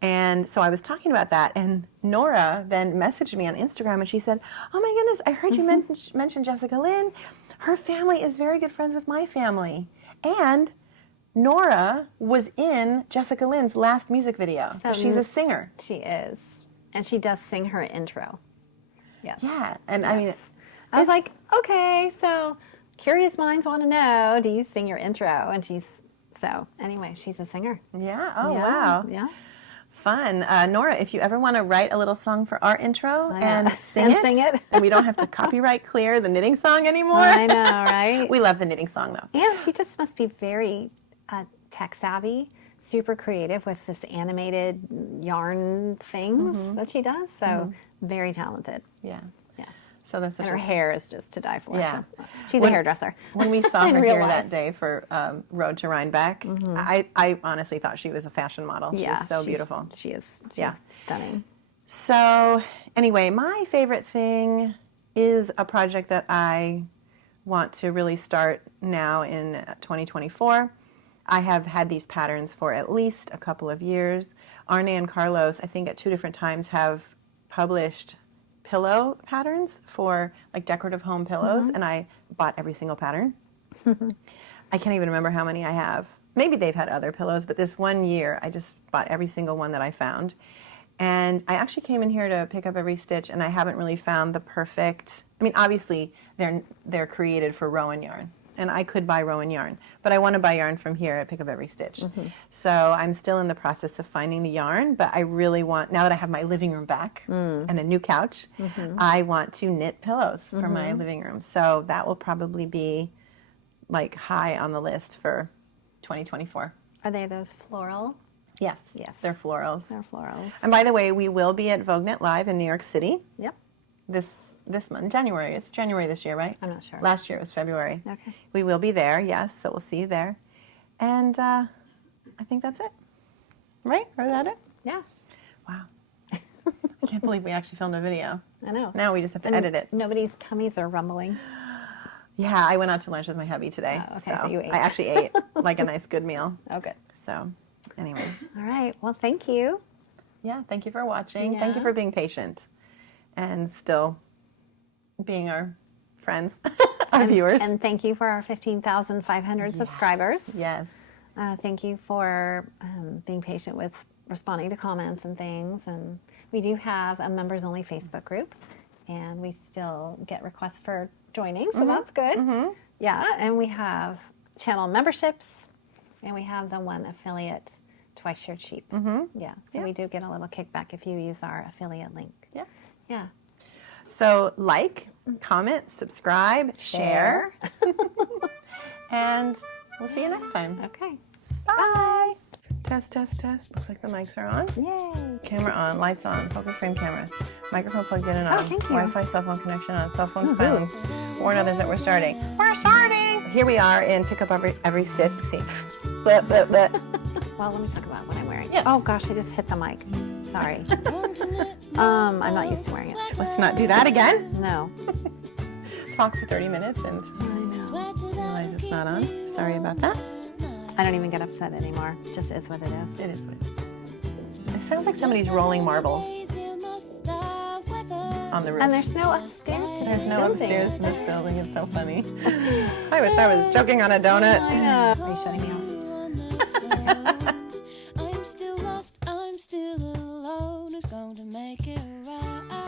And so I was talking about that, and Nora then messaged me on Instagram, and she said, oh my goodness, I heard you mention Jessica Lynn. Her family is very good friends with my family. And Nora was in Jessica Lynn's last music video. So she's a singer. She is. And she does sing her intro. Yes. Yeah. And yes. I mean, I was like, okay, so curious minds want to know, do you sing your intro? And anyway, she's a singer. Yeah. Oh, yeah. Wow. Yeah. Fun. Nora, if you ever want to write a little song for our intro and sing it, and we don't have to copyright clear the knitting song anymore. I know, right? We love the knitting song, though. And she just must be very tech savvy, super creative with this animated yarn things that she does. So very talented. Yeah. Yeah. So that's And her hair is just to die for. Yeah. So. She's a hairdresser. When we saw In her real here life. that day for Road to Rhinebeck, I honestly thought she was a fashion model. Yeah, She's so beautiful. She is. She's Yeah. stunning. So anyway, my favorite thing is a project that I want to really start now in 2024. I have had these patterns for at least a couple of years. Arne and Carlos, I think at 2 different times, have published pillow patterns for like decorative home pillows, and I bought every single pattern. I can't even remember how many I have. Maybe they've had other pillows, but this one year I just bought every single one that I found. And I actually came in here to pick up every stitch, and I haven't really found the perfect. I mean, obviously they're created for Rowan yarn, and I could buy Rowan yarn, but I want to buy yarn from here at Pick Up Every Stitch. So I'm still in the process of finding the yarn, but I really want, now that I have my living room back and a new couch, I want to knit pillows for my living room. So that will probably be like high on the list for 2024. Are they those floral? Yes, Yes. they're florals. They're florals. And by the way, we will be at VogueKnit Live in New York City Yep. this month, January. It's January this year, right? I'm not sure. Last year it was February. Okay. We will be there, yes, so we'll see you there. And I think that's it. Right? Or is that it? Yeah. Wow. I can't believe we actually filmed a video. I know. Now we just have to And edit it. Nobody's tummies are rumbling. Yeah, I went out to lunch with my hubby today. Oh, okay, so you ate. I actually ate like a nice good meal. Oh, good. So anyway. All right. Well, thank you. Yeah, thank you for watching. Thank you Yeah. for being patient and still being our friends, our viewers. And thank you for our 15,500 subscribers. Yes. Thank you for being patient with responding to comments and things. And we do have a members only Facebook group, and we still get requests for joining, so that's good. Yeah, and we have channel memberships, and we have the one affiliate Twice Shared Sheep. Yeah, so we do get a little kickback if you use our affiliate link. Yeah. Yeah. So like, comment, subscribe, share. And we'll see you next time. Okay. Bye. Test, test, test. Looks like the mics are on. Yay. Camera on, lights on, focus frame camera. Microphone plugged in and on. thank you. Wi-Fi cell phone connection on. Cell phone silence. Warn others that we're starting. We're starting! Here we are in Pick Up Every Stitch. See. Bleh, bleh, bleh. Well, let me talk about what I'm wearing. Yes. Oh gosh, I just hit the mic. Sorry. I'm not used to wearing it. Let's not do that again. No. Talk for 30 minutes and I know. realize it's not on. Sorry about that. I don't even get upset anymore. It just is what it is. It is what it is. It sounds like somebody's rolling marbles on the roof. And the's no upstairs to There's this no building. upstairs in this building. It's so funny. I wish I was choking on a donut. I know. Are you shutting me off? I'm still lost, I'm still alone. Who's going to make it right?